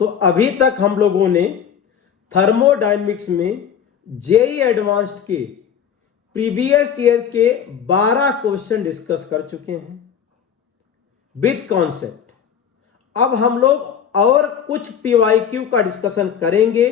तो अभी तक हम लोगों ने थर्मोडायनेमिक्स में जेई एडवांस्ड के प्रीवियस ईयर के 12 क्वेश्चन डिस्कस कर चुके हैं विद कॉन्सेप्ट। अब हम लोग और कुछ पीवाईक्यू का डिस्कशन करेंगे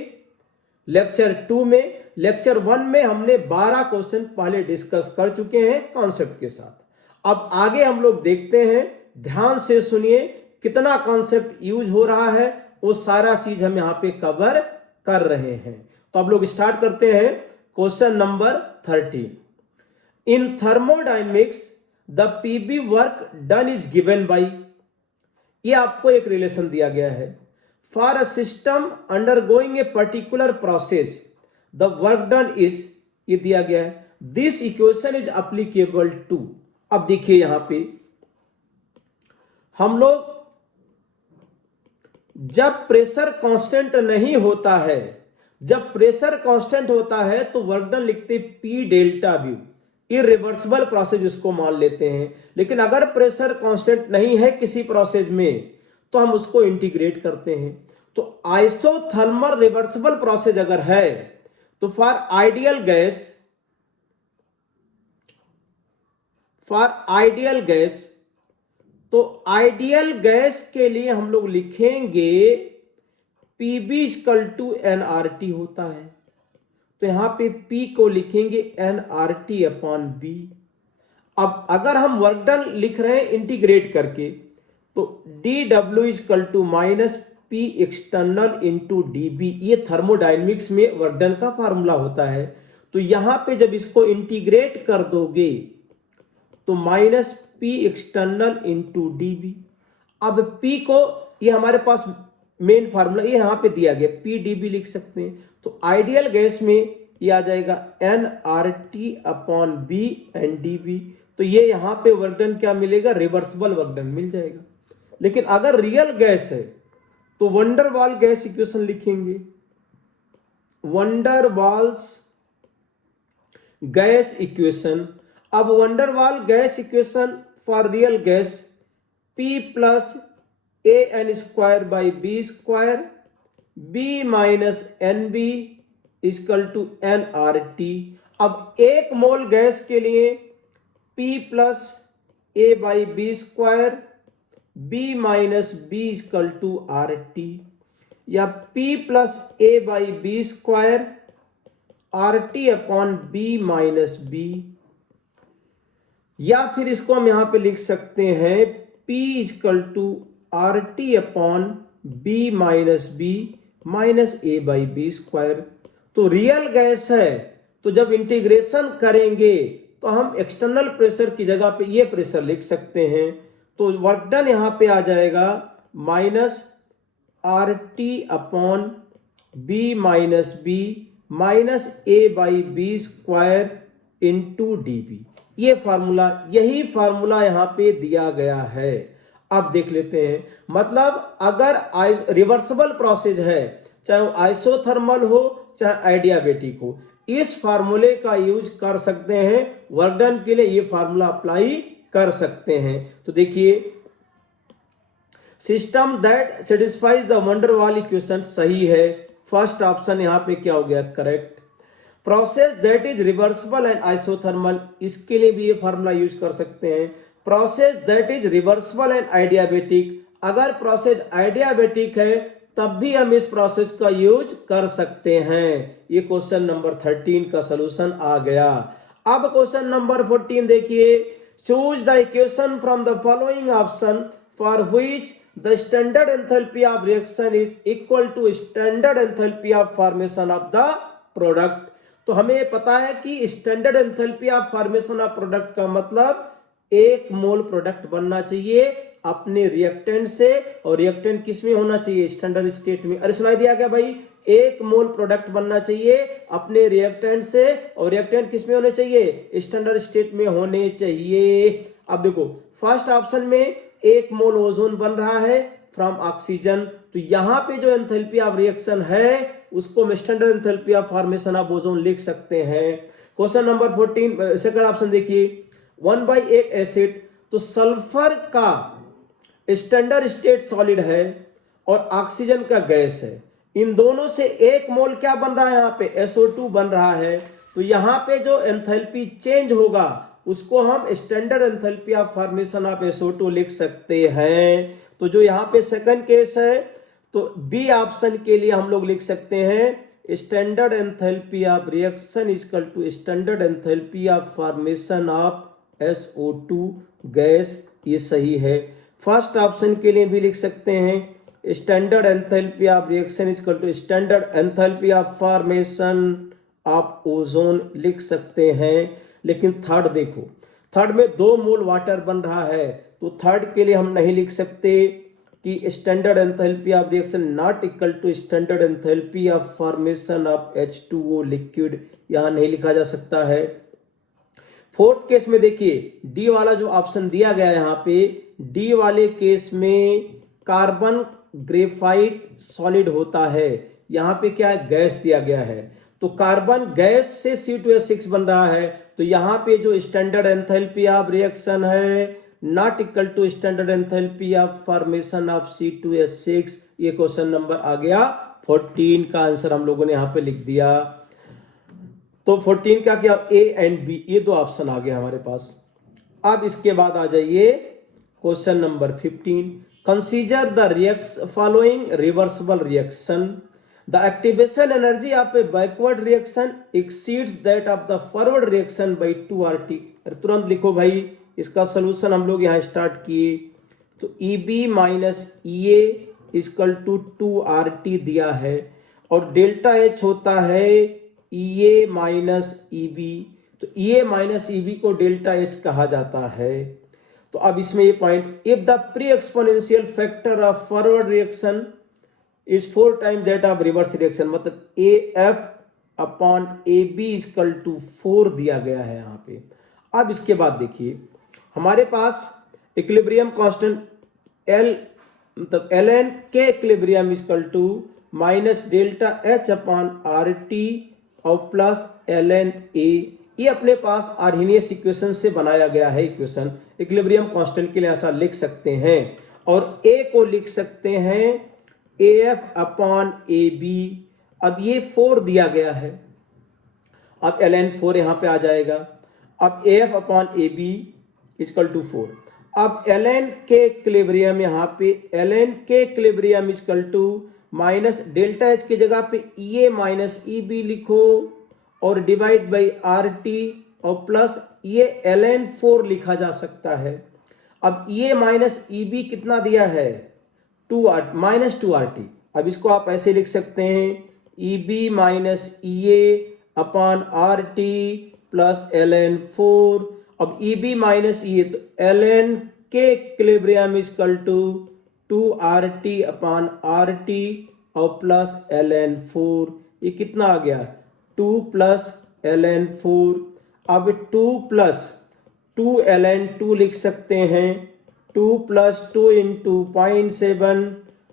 लेक्चर 2 में। लेक्चर 1 में हमने 12 क्वेश्चन पहले डिस्कस कर चुके हैं कॉन्सेप्ट के साथ। अब आगे हम लोग देखते हैं, ध्यान से सुनिए, कितना कॉन्सेप्ट यूज हो रहा है वो सारा चीज हम यहां पे कवर कर रहे हैं। तो अब लोग स्टार्ट करते हैं। Question number 13, in thermodynamics the PV work done is given by, ये आपको एक रिलेशन दिया गया है। For a system undergoing a particular process the work done is, ये दिया गया है। This equation is applicable to, अब देखिए यहां पे हम लोग जब प्रेशर कांस्टेंट नहीं होता है, जब प्रेशर कांस्टेंट होता है तो वर्क डन लिखते P delta view, irreversible process इसको मान लेते हैं। लेकिन अगर प्रेशर कांस्टेंट नहीं है किसी प्रोसेस में तो हम उसको इंटीग्रेट करते हैं। तो आइसोथर्मल रिवर्सिबल प्रोसेस अगर है तो फॉर आइडियल गैस, तो आइडियल गैस के लिए हम लोग लिखेंगे PB = nRT होता है। तो यहां पे P को लिखेंगे nRT/V। अब अगर हम वर्क डन लिख रहे हैं इंटीग्रेट करके तो dW = -P एक्सटर्नल × dB, ये थर्मोडायनेमिक्स में वर्क डन का फार्मूला होता है। तो यहां पे जब इसको इंटीग्रेट कर दोगे तो -P एक्सटर्नल × dB। अब P को, ये हमारे पास मेन फार्मूला ये यहां पे दिया गया, PdB लिख सकते हैं। तो आइडियल गैस में ये आ जाएगा nRT/V NdB। तो ये यहां पे वर्क डन क्या मिलेगा, रिवर्सिबल वर्क डन मिल जाएगा। लेकिन अगर रियल गैस है तो वंडरवाल गैस इक्वेशन लिखेंगे, वंडरवाल्स गैस इक्वेशन। अब van der Waals gas equation for real gas P + AN²/B², B - NB = nRT। अब 1 मोल गैस के लिए P + A/B², B - B = RT, या P + A/B² RT/B - B, या फिर इसको हम यहां पे लिख सकते हैं P = RT/B - B - A/B²। तो रियल गैस है तो जब इंटीग्रेशन करेंगे तो हम एक्सटर्नल प्रेशर की जगह पे ये प्रेशर लिख सकते हैं। तो वर्क डन यहां पे आ जाएगा -RT/B - B - A/B² × dB। ये फार्मूला, यही फार्मूला यहां पे दिया गया है। अब देख लेते हैं, मतलब अगर रिवर्सिबल प्रोसेस है, चाहे वो आइसोथर्मल हो चाहे आइडियाबैटिक हो, इस फार्मूले का यूज कर सकते हैं। वर्क डन के लिए ये फार्मूला अप्लाई कर सकते हैं। तो देखिए, system that satisfies the van der Waals equation सही है, फर्स्ट ऑप्शन यहां पे क्या हो गया, correct. Process that is reversible and isothermal, इसके लिए भी ये फार्मूला यूज कर सकते हैं। Process that is reversible and adiabatic, अगर प्रोसेस आइडियाबैटिक है तब भी हम इस प्रोसेस का यूज कर सकते हैं। ये क्वेश्चन नंबर 13 का सॉल्यूशन आ गया। अब क्वेश्चन नंबर 14 देखिए, choose the equation from the following option for which the standard enthalpy of reaction is equal to standard enthalpy of formation of the product. तो हमें पता है कि standard enthalpy of formation of product का मतलब 1 मोल product बनना चाहिए अपने रिएक्टेंट से, और रिएक्टेंट किस में होना चाहिए, स्टैंडर्ड स्टेट में। अरे सुनाई दिया क्या भाई, 1 मोल प्रोडक्ट बनना चाहिए अपने रिएक्टेंट से, और रिएक्टेंट किस में होने चाहिए, स्टैंडर्ड स्टेट में होने चाहिए। अब देखो, फर्स्ट ऑप्शन में 1 मोल ओजोन बन रहा है फ्रॉम ऑक्सीजन, तो यहां पे जो एंथैल्पी ऑफ रिएक्शन है उसको हम standard enthalpy of formation of ozone लिख सकते हैं। क्वेश्चन नंबर 14 सेकंड ऑप्शन देखिए, 1/8 एसिड, तो सल्फर का स्टैंडर्ड स्टेट सॉलिड है और ऑक्सीजन का गैस है, इन दोनों से 1 मोल क्या बन रहा है, यहाँ पे SO2 बन रहा है। तो यहाँ पे जो एंथैल्पी चेंज होगा उसको हम standard enthalpy of formation of SO2 लिख सकते हैं। तो जो यहाँ पे सेकंड केस है, तो बी ऑप्शन के लिए हम लोग लिख सकते हैं standard enthalpy of reaction equal to standard enthalpy of formation of SO2 gas, ये सही है। फर्स्ट ऑप्शन के लिए भी लिख सकते हैं standard enthalpy of reaction equal to standard enthalpy of formation of ozone लिख सकते हैं। लेकिन थर्ड देखो, थर्ड में 2 मोल वाटर बन रहा है, तो थर्ड के लिए हम नहीं लिख सकते कि standard enthalpy of reaction not equal to standard enthalpy of formation of H2O liquid, यहां नहीं लिखा जा सकता है। फोर्थ केस में देखिए डी वाला जो ऑप्शन दिया गया है यहाँ पे, डी वाले केस में कार्बन ग्रेफाइट सॉलिड होता है, यहाँ पे क्या है, गैस दिया गया है। तो कार्बन गैस से C2H6 बन रहा है, तो यहाँ पे जो स्टैंडर्ड एंथैल्पी ऑफ रिएक्शन है not equal to standard enthalpy of formation of C2H6, ये क्वेश्चन नंबर आ गया 14 का आंसर हम लोगों ने यहाँ पे लिख दिया। तो 14 का क्या, A एंड B, ये 2 ऑप्शन आ गए हमारे पास। अब इसके बाद आ जाइए question number 15, consider the following reversible reaction, the activation energy of A backward reaction exceeds that of the forward reaction by 2RT। तुरंत लिखो भाई, इसका सोल्यूशन हम लोग यहाँ स्टार्ट किए। तो EB minus EA equal to 2RT दिया है, और डेल्टा H होता है EA माइनस EB, तो EA माइनस EB को डेल्टा H कहा जाता है। तो अब इसमें ये point, if the pre exponential factor of forward reaction is 4 time that of reverse reaction, मतलब AF upon AB equal to 4 दिया गया है यहाँ पे। अब इसके बाद देखिए हमारे पास इक्विलिब्रियम कांस्टेंट L, मतलब ln के equilibrium equal to minus delta H upon RT और प्लस ln A, ये अपने पास आर्हेनियस इक्वेशन से बनाया गया है इक्वेशन। इक्विलिब्रियम कांस्टेंट के लिए ऐसा लिख सकते हैं, और A को लिख सकते हैं AF अपॉन AB। अब ये 4 दिया गया है, अब ln 4 यहाँ पे आ जाएगा। अब AF upon AB equal to 4, अब ln के इक्विलिब्रियम यहाँ पे ln के equilibrium equal to minus delta H की जगह पे EA माइनस EB लिखो, और डिवाइड बाई RT, और प्लस ये ln 4 लिखा जा सकता है। अब EA माइनस EB कितना दिया है, 2R माइनस 2RT। अब इसको आप ऐसे लिख सकते हैं EB minus EA upon RT plus ln 4। अब EB माइनस EA, तो ln के equilibrium equal to 2RT upon RT और प्लस ln 4, ये कितना आ गया, 2 प्लस ln 4। अब 2 प्लस 2 ln 2 लिख सकते हैं, 2 प्लस 2 इंटू 0.7,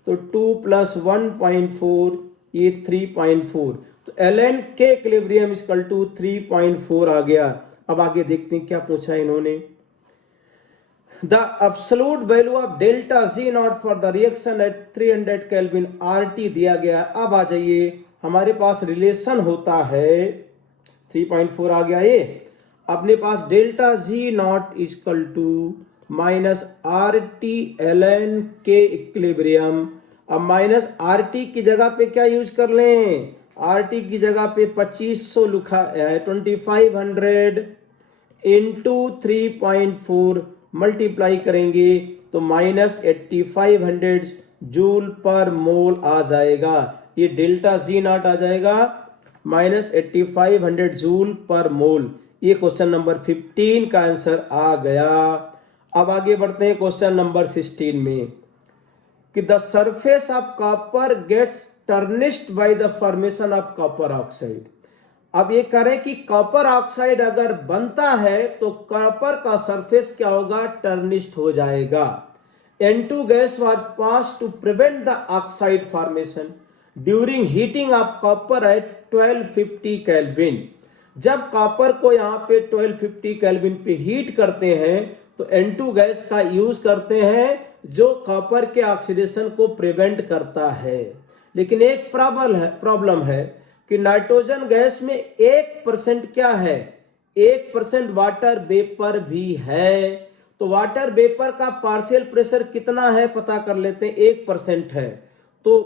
तो 2 प्लस 1.4, ये 3.4। तो ln के इक्विलिब्रियम इक्वल टू 3.4 आ गया। अब आगे देखते हैं क्या पूछा इन्होंने, the absolute value of delta G not for the reaction at 300 kelvin RT दिया गया। अब आ जाइए हमारे पास रिलेशन होता है, 3.4 आ गया ये, अपने पास delta G naught equal to minus RT ln के इक्विलिब्रियम। अब माइनस RT की जगह पे क्या यूज कर लें, RT की जगह पे 2500 लिखा है, 2500 इंटू 3.4 मल्टीप्लाई करेंगे तो माइनस 8500 जूल पर मोल आ जाएगा। ये डेल्टा G नॉट आ जाएगा माइनस 8500 जूल पर मोल। ये क्वेश्चन नंबर 15 का आंसर आ गया। अब आगे बढ़ते हैं क्वेश्चन नंबर 16 में, कि the surface of copper gets tarnished by the formation of copper oxide. अब ये करें कि कॉपर ऑक्साइड अगर बनता है तो कॉपर का सरफेस क्या होगा, टर्निश्ड हो जाएगा। N2 gas was pass to prevent the oxide formation during heating of copper at 1250 kelvin. जब कॉपर को यहाँ पे 1250 केल्विन पे हीट करते हैं तो N2 गैस का यूज करते हैं जो कॉपर के ऑक्सीडेशन को प्रिवेंट करता है। लेकिन एक प्रॉब्लम है कि नाइट्रोजन गैस में 1% क्या है, 1% वाटर वेपर भी है। तो वाटर वेपर का पार्शियल प्रेशर कितना है पता कर लेते हैं, 1% है। तो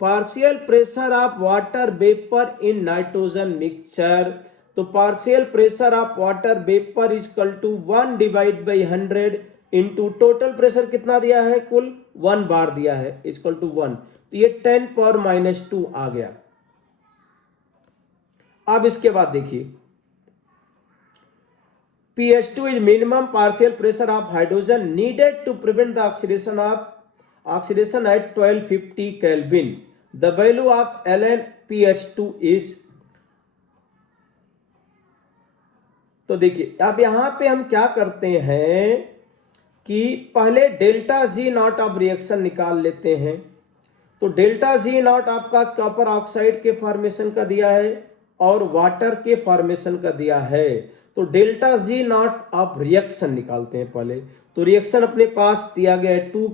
partial pressure of water vapour in nitrogen mixture, तो partial pressure of water vapour is equal to 1 divide by 100 into total pressure कितना दिया है, कुल 1 बार दिया है, इज इक्वल टू 1। तो ये 10⁻⁻² आ गया। अब इसके बाद देखिए, pH2 is minimum partial pressure of hydrogen needed to prevent the oxidation at 1250 Kelvin. The value of ln pH2 is, तो देखिए अब यहां पे हम क्या करते हैं कि पहले delta G naught of reaction निकाल लेते हैं। तो डेल्टा जी नॉट आपका कॉपर ऑक्साइड के फॉर्मेशन का दिया है और वाटर के फॉर्मेशन का दिया है। तो delta G naught of reaction निकालते हैं पहले। तो रिएक्शन अपने पास दिया गया है 2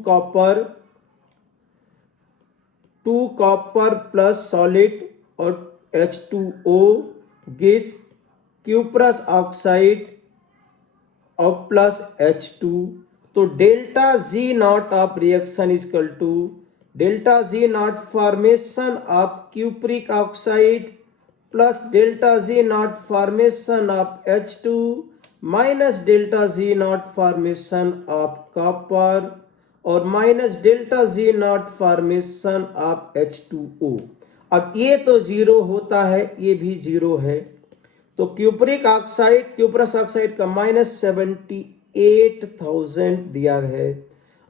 कॉपर प्लस सॉलिड और H2O गैस, क्यूप्रस ऑक्साइड और प्लस H2। तो delta G naught of reaction is equal to delta G naught formation of cupric oxide plus delta G naught formation of H2 minus delta G naught formation of copper और minus delta G naught formation of H2O। अब ये तो zero होता है, ये भी zero है। तो क्यूप्रिक ऑक्साइड, क्यूप्रस ऑक्साइड का -78,000 दिया है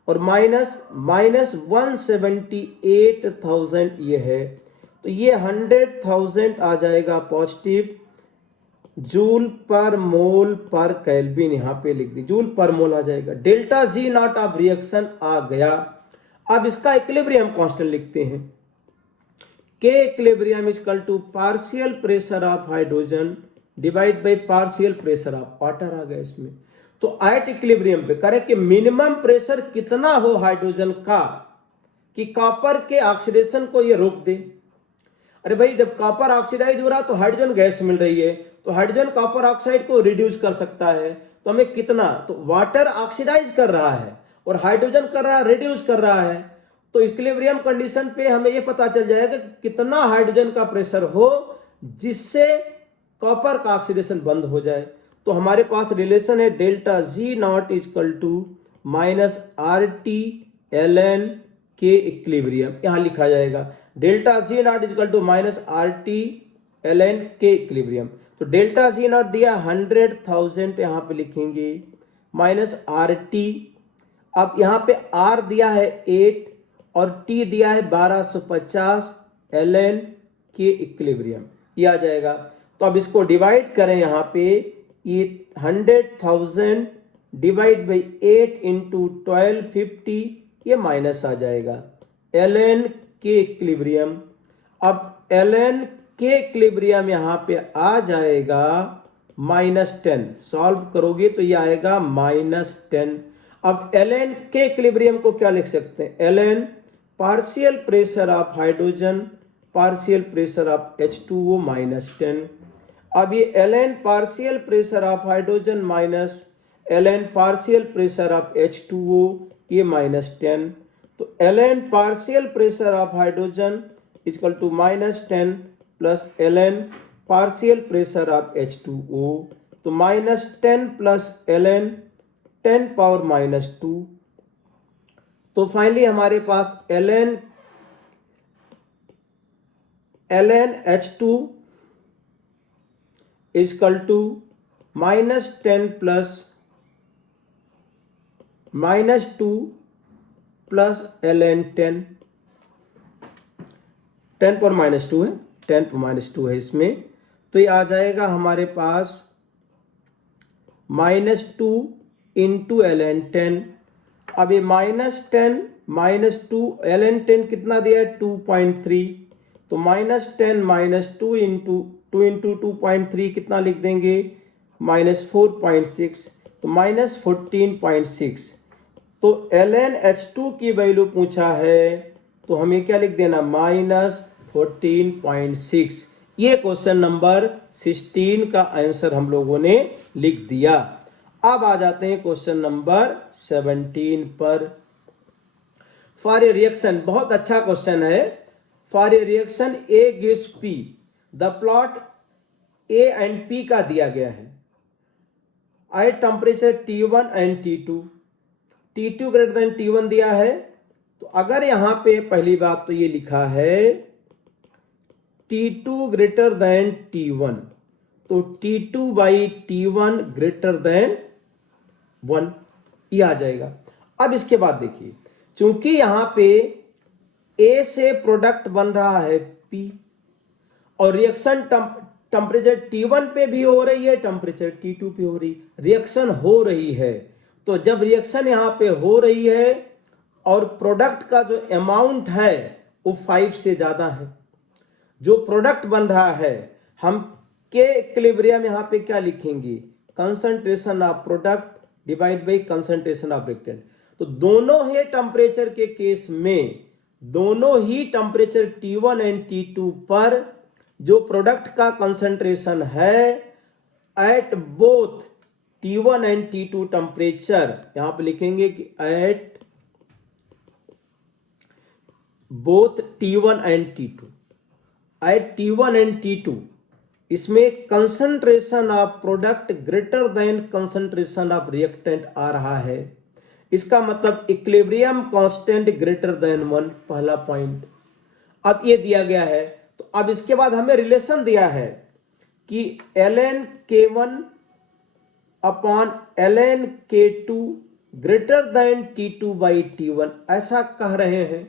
और माइनस 178,000 ये है। तो ये 100,000 आ जाएगा पॉजिटिव जूल पर मोल पर केल्विन, यहां पे लिख दी जूल पर मोल आ जाएगा। Delta G naught of reaction आ गया। अब इसका इक्विलिब्रियम कांस्टेंट लिखते हैं, K equilibrium is equal to partial pressure of hydrogen divide by partial pressure of water आ गया इसमें। तो एट इक्विलिब्रियम पे करें कि मिनिमम प्रेशर कितना हो हाइड्रोजन का कि कॉपर के ऑक्सीडेशन को ये रोक दे। अरे भाई जब कॉपर ऑक्सीडाइज हो रहा तो हाइड्रोजन गैस मिल रही है, तो हाइड्रोजन कॉपर ऑक्साइड को रिड्यूस कर सकता है। तो हमें कितना, तो वाटर ऑक्सीडाइज कर रहा है और हाइड्रोजन कर रहा है रिड्यूस कर रहा है। तो इक्विलिब्रियम कंडीशन पे हमें यह पता चल जाएगा कि कितना हाइड्रोजन का प्रेशर हो जिससे कॉपर का ऑक्सीडेशन बंद हो जाए। तो हमारे पास रिलेशन है delta G naught is equal to -RT ln के इक्विलिब्रियम, यहां लिखा जाएगा delta G naught is equal to -RT ln के इक्विलिब्रियम। तो डेल्टा जी नॉट दिया 100,000, यहां पे लिखेंगे -RT। अब यहां पे R दिया है 8 और T दिया है 1250 ln के इक्विलिब्रियम, ये आ जाएगा। तो अब इसको डिवाइड करें, यहाँ पे ये 100,000 डिवाइड बाई 8 इंटू 1250, ये माइनस आ जाएगा ln के इक्विलिब्रियम। अब ln के इक्विलिब्रियम यहाँ पे आ जाएगा -10, सॉल्व करोगे तो ये आएगा -10। अब ln के इक्विलिब्रियम को क्या लिख सकते हैं, ln partial pressure of hydrogen partial pressure of H2O -10। अब ये ln partial pressure of hydrogen minus ln partial pressure of H2O, ये -10। तो ln partial pressure of hydrogen equal to -10 plus ln partial pressure of H2O, तो -10 plus ln 10⁻²। तो finally हमारे पास ln H2 is equal to -10 plus -2 plus ln 10, 10⁻² है, 10⁻² है इसमें। तो ये आ जाएगा हमारे पास -2 इंटू ln 10। अब ये -10 -2 ln 10 कितना दिया है 2.3, तो -10 -2 इंटू 2 इंटू 2.3 कितना लिख देंगे -4.6, तो -14.6। तो LnH2 की वैल्यू पूछा है, तो हमें क्या लिख देना, -14.6। ये क्वेश्चन नंबर 16 का आंसर हम लोगों ने लिख दिया। अब आ जाते हैं क्वेश्चन नंबर 17 पर। फॉर ए रिएक्शन, बहुत अच्छा क्वेश्चन है। For a reaction A gives P, the plot A and P का दिया गया है at temperature T1 and T2, T2 greater than T1 दिया है। तो अगर यहां पे पहली बात तो ये लिखा है T2 ग्रेटर देन T1, तो T2 by T1 greater than 1, ये आ जाएगा। अब इसके बाद देखिए, चूंकि यहां पे A से प्रोडक्ट बन रहा है P, और रिएक्शन टेम्परेचर T1 पे भी हो रही है, टेम्परेचर T2 पे हो रही, रिएक्शन हो रही है। तो जब रिएक्शन यहां पे हो रही है और प्रोडक्ट का जो अमाउंट है वो 5 से ज्यादा है, जो प्रोडक्ट बन रहा है, हम के इक्विलिब्रियम यहां पे क्या लिखेंगे, concentration of product divide by concentration of reactant. तो दोनों ही टेम्परेचर के केस में, दोनों ही टेम्परेचर T1 एंड T2 पर जो प्रोडक्ट का कंसंट्रेशन है eight both T1 and T2 temperature, यहां पे लिखेंगे कि at both T1 and T2, at T1 and T2, इसमें concentration of product greater than concentration of reactant आ रहा है। इसका मतलब इक्विलिब्रियम कांस्टेंट ग्रेटर देन 1, पहला पॉइंट। अब ये दिया गया है, तो अब इसके बाद हमें रिलेशन दिया है कि ln K1 upon ln K2 greater than T2 by T1, ऐसा कह रहे हैं।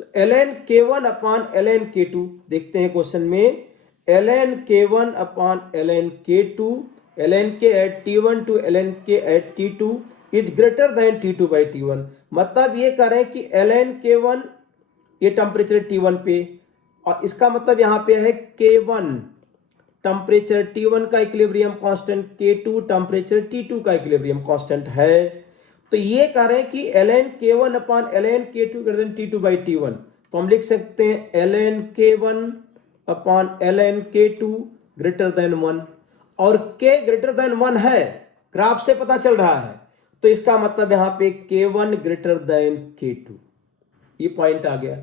तो ln K1 upon ln K2 देखते हैं क्वेश्चन में, ln K1 upon ln K2, ln K at T1 to ln K at T2 is greater than T2 by T1। मतलब ये कह रहे हैं कि ln K1 ये टेम्परेचर T1 पे, और इसका मतलब यहां पे है K1 टेम्परेचर T1 का equilibrium constant, K2 temperature T2 का इक्विलिब्रियम कांस्टेंट है। तो ये कह रहे हैं कि ln K1 upon ln K2 greater than T2 by T1, तो हम लिख सकते हैं ln K1 upon ln K2 greater than 1, और K ग्रेटर देन 1 है, ग्राफ से पता चल रहा है, तो इसका मतलब यहां पे K1 ग्रेटर देन K2, ये पॉइंट आ गया।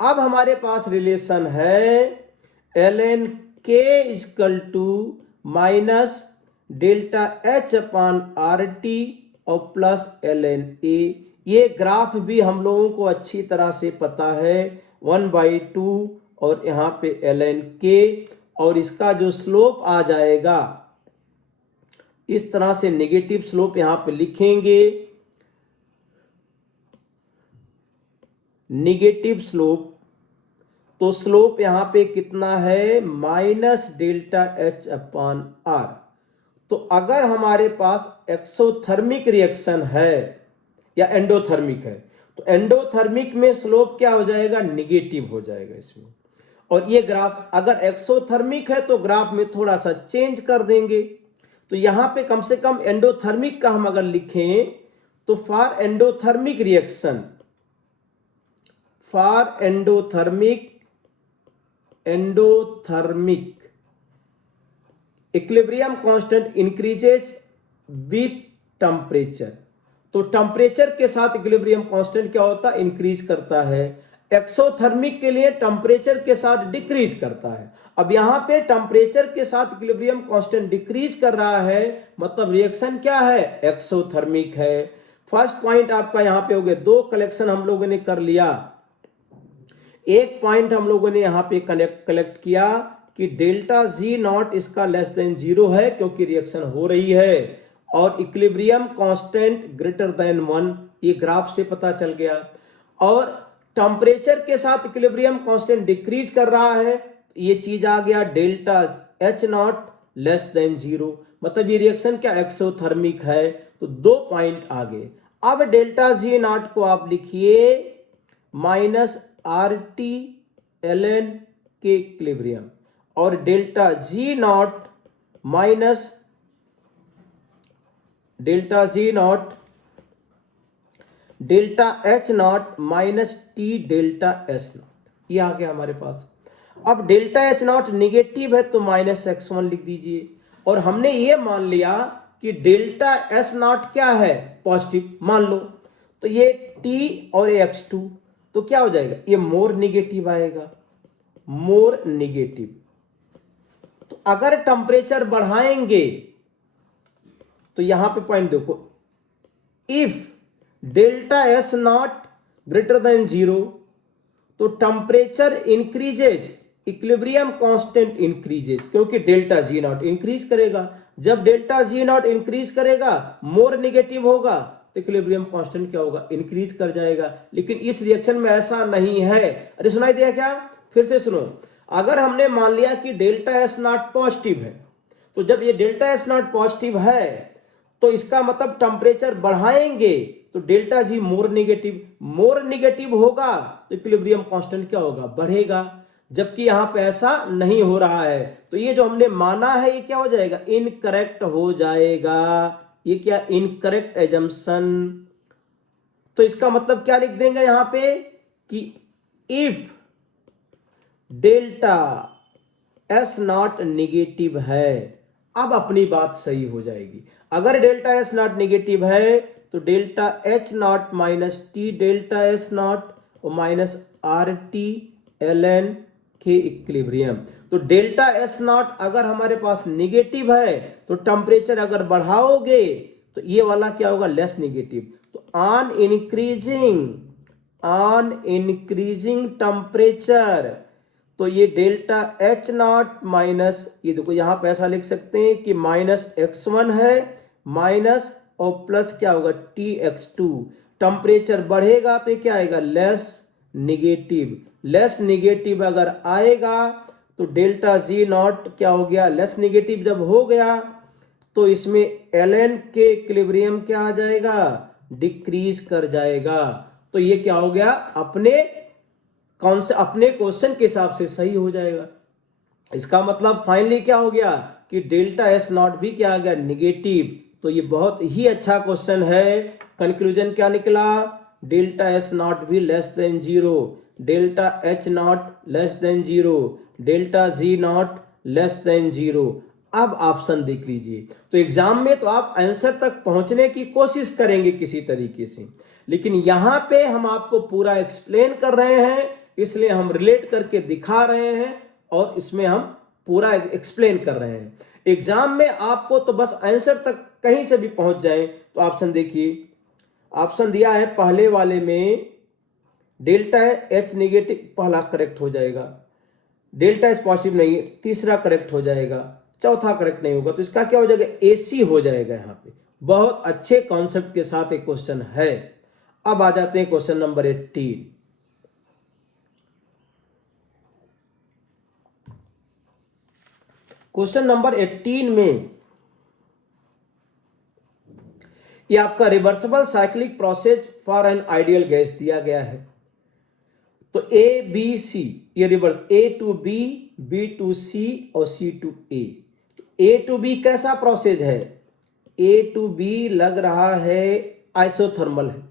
अब हमारे पास रिलेशन है ln K equal to minus delta H upon RT और प्लस ln A। ये ग्राफ भी हम लोगों को अच्छी तरह से पता है, 1/2 और यहाँ पे ln K, और इसका जो स्लोप आ जाएगा इस तरह से, नेगेटिव स्लोप यहां पे लिखेंगे, नेगेटिव स्लोप। तो स्लोप यहां पे कितना है, minus delta H upon R। तो अगर हमारे पास एक्सोथर्मिक रिएक्शन है या एंडोथर्मिक है, तो एंडोथर्मिक में स्लोप क्या हो जाएगा, निगेटिव हो जाएगा इसमें। और ये ग्राफ अगर एक्सोथर्मिक है तो ग्राफ में थोड़ा सा चेंज कर देंगे। तो यहां पे कम से कम एंडोथर्मिक का हम अगर लिखें तो for endothermic reaction, for endothermic equilibrium constant increases with temperature. तो टेम्परेचर के साथ इक्विलिब्रियम कांस्टेंट क्या होता है, इंक्रीज करता है। एक्सोथर्मिक के लिए टेम्परेचर के साथ डिक्रीज करता है। अब यहां पे टेम्परेचर के साथ इक्विलिब्रियम कांस्टेंट डिक्रीज कर रहा है, मतलब रिएक्शन क्या है, एक्सोथर्मिक है। फर्स्ट पॉइंट आपका यहां पे हो गया, दो कलेक्शन हम लोगों ने कर लिया। एक पॉइंट हम लोगों ने यहां पे कलेक्ट किया कि डेल्टा जी नॉट इसका लेस देन 0 है क्योंकि रिएक्शन हो रही है, और इक्विलिब्रियम कांस्टेंट ग्रेटर देन 1, ये ग्राफ से पता चल गया। और टेम्परेचर के साथ इक्विलिब्रियम कांस्टेंट डिक्रीज कर रहा है, ये चीज आ गया delta H not less than 0, मतलब ये रिएक्शन क्या एक्सोथर्मिक है। तो दो पॉइंट आ गए। अब डेल्टा जी नॉट को आप लिखिए माइनस RT ln के इक्विलिब्रियम, और delta G not minus delta G not delta H naught minus T delta S not, ये आ गया हमारे पास। अब डेल्टा एच नॉट निगेटिव है तो माइनस x1 लिख दीजिए, और हमने ये मान लिया कि डेल्टा एस नॉट क्या है, पॉजिटिव मान लो, तो ये t और ये x2, तो क्या हो जाएगा, ये मोर निगेटिव आएगा, मोर निगेटिव। तो अगर टेम्परेचर बढ़ाएंगे तो यहां पे पॉइंट देखो, if delta S not greater than 0 तो temperature increases, equilibrium constant increases, क्योंकि डेल्टा जी नॉट इंक्रीज करेगा। जब डेल्टा जी नॉट इंक्रीज करेगा, मोर निगेटिव होगा, तो इक्विलिब्रियम कांस्टेंट क्या होगा, इंक्रीज कर जाएगा। लेकिन इस रिएक्शन में ऐसा नहीं है। अरे सुनाई दिया क्या, फिर से सुनो। अगर हमने मान लिया कि डेल्टा एस नॉट पॉजिटिव है, तो जब ये डेल्टा एस नॉट पॉजिटिव है तो इसका मतलब टेम्परेचर बढ़ाएंगे तो डेल्टा जी मोर निगेटिव होगा तो इक्विलिब्रियम कांस्टेंट क्या होगा, बढ़ेगा। जबकि यहां पे ऐसा नहीं हो रहा है, तो ये जो हमने माना है ये क्या हो जाएगा, इनकरेक्ट हो जाएगा। ये क्या, इनकरेक्ट एजम्पशन। तो इसका मतलब क्या लिख देंगे यहां पे कि if delta S not negative है, अब अपनी बात सही हो जाएगी। अगर डेल्टा एस नॉट निगेटिव है तो delta H naught minus T delta S naught और minus R T L N K equilibrium. तो डेल्टा एस नॉट अगर हमारे पास निगेटिव है तो टेम्परेचर अगर बढ़ाओगे तो ये वाला क्या होगा, लेस निगेटिव। तो ऑन इंक्रीजिंग टेम्परेचर, तो ये डेल्टा एच नॉट माइनस, ये देखो यहां पे ऐसा लिख सकते हैं कि माइनस x1 है माइनस और प्लस क्या होगा tx2। टेम्परेचर बढ़ेगा तो ये क्या आएगा, लेस निगेटिव अगर आएगा तो डेल्टा जी नॉट क्या हो गया, लेस निगेटिव जब हो गया तो इसमें एल के इक्विलिब्रियम क्या आ जाएगा, डिक्रीज कर जाएगा। तो ये क्या हो गया, अपने क्वेश्चन के हिसाब से सही हो जाएगा। इसका मतलब फाइनली क्या हो गया कि डेल्टा एस नॉट भी क्या आ गया, निगेटिव। तो ये बहुत ही अच्छा क्वेश्चन है। कंक्लूजन क्या निकला, डेल्टा एस नॉट भी less than 0, delta H not less than 0, delta G not less than 0। अब ऑप्शन देख लीजिए। तो एग्जाम में तो आप आंसर तक पहुंचने की कोशिश करेंगे किसी तरीके से, लेकिन यहां पे हम आपको पूरा एक्सप्लेन कर रहे हैं, इसलिए हम रिलेट करके दिखा रहे हैं और इसमें हम पूरा एक्सप्लेन कर रहे हैं। एग्जाम में आपको तो बस आंसर तक कहीं से भी पहुंच जाए। तो ऑप्शन देखिए, ऑप्शन दिया है पहले वाले में डेल्टा एच निगेटिव, पहला करेक्ट हो जाएगा। डेल्टा एच पॉजिटिव नहीं, तीसरा करेक्ट हो जाएगा, चौथा करेक्ट नहीं होगा, तो इसका क्या हो जाएगा, एसी हो जाएगा। यहाँ पे बहुत अच्छे कॉन्सेप्ट के साथ एक क्वेश्चन है। अब आ जाते हैं क्वेश्चन नंबर 18। क्वेश्चन नंबर 18 में ये आपका reversible cyclic process for an ideal gas दिया गया है। तो ए बी सी, ये reverse, A to B, B to C और C to A. A to B कैसा प्रोसेस है, ए टू बी लग रहा है आइसोथर्मल है।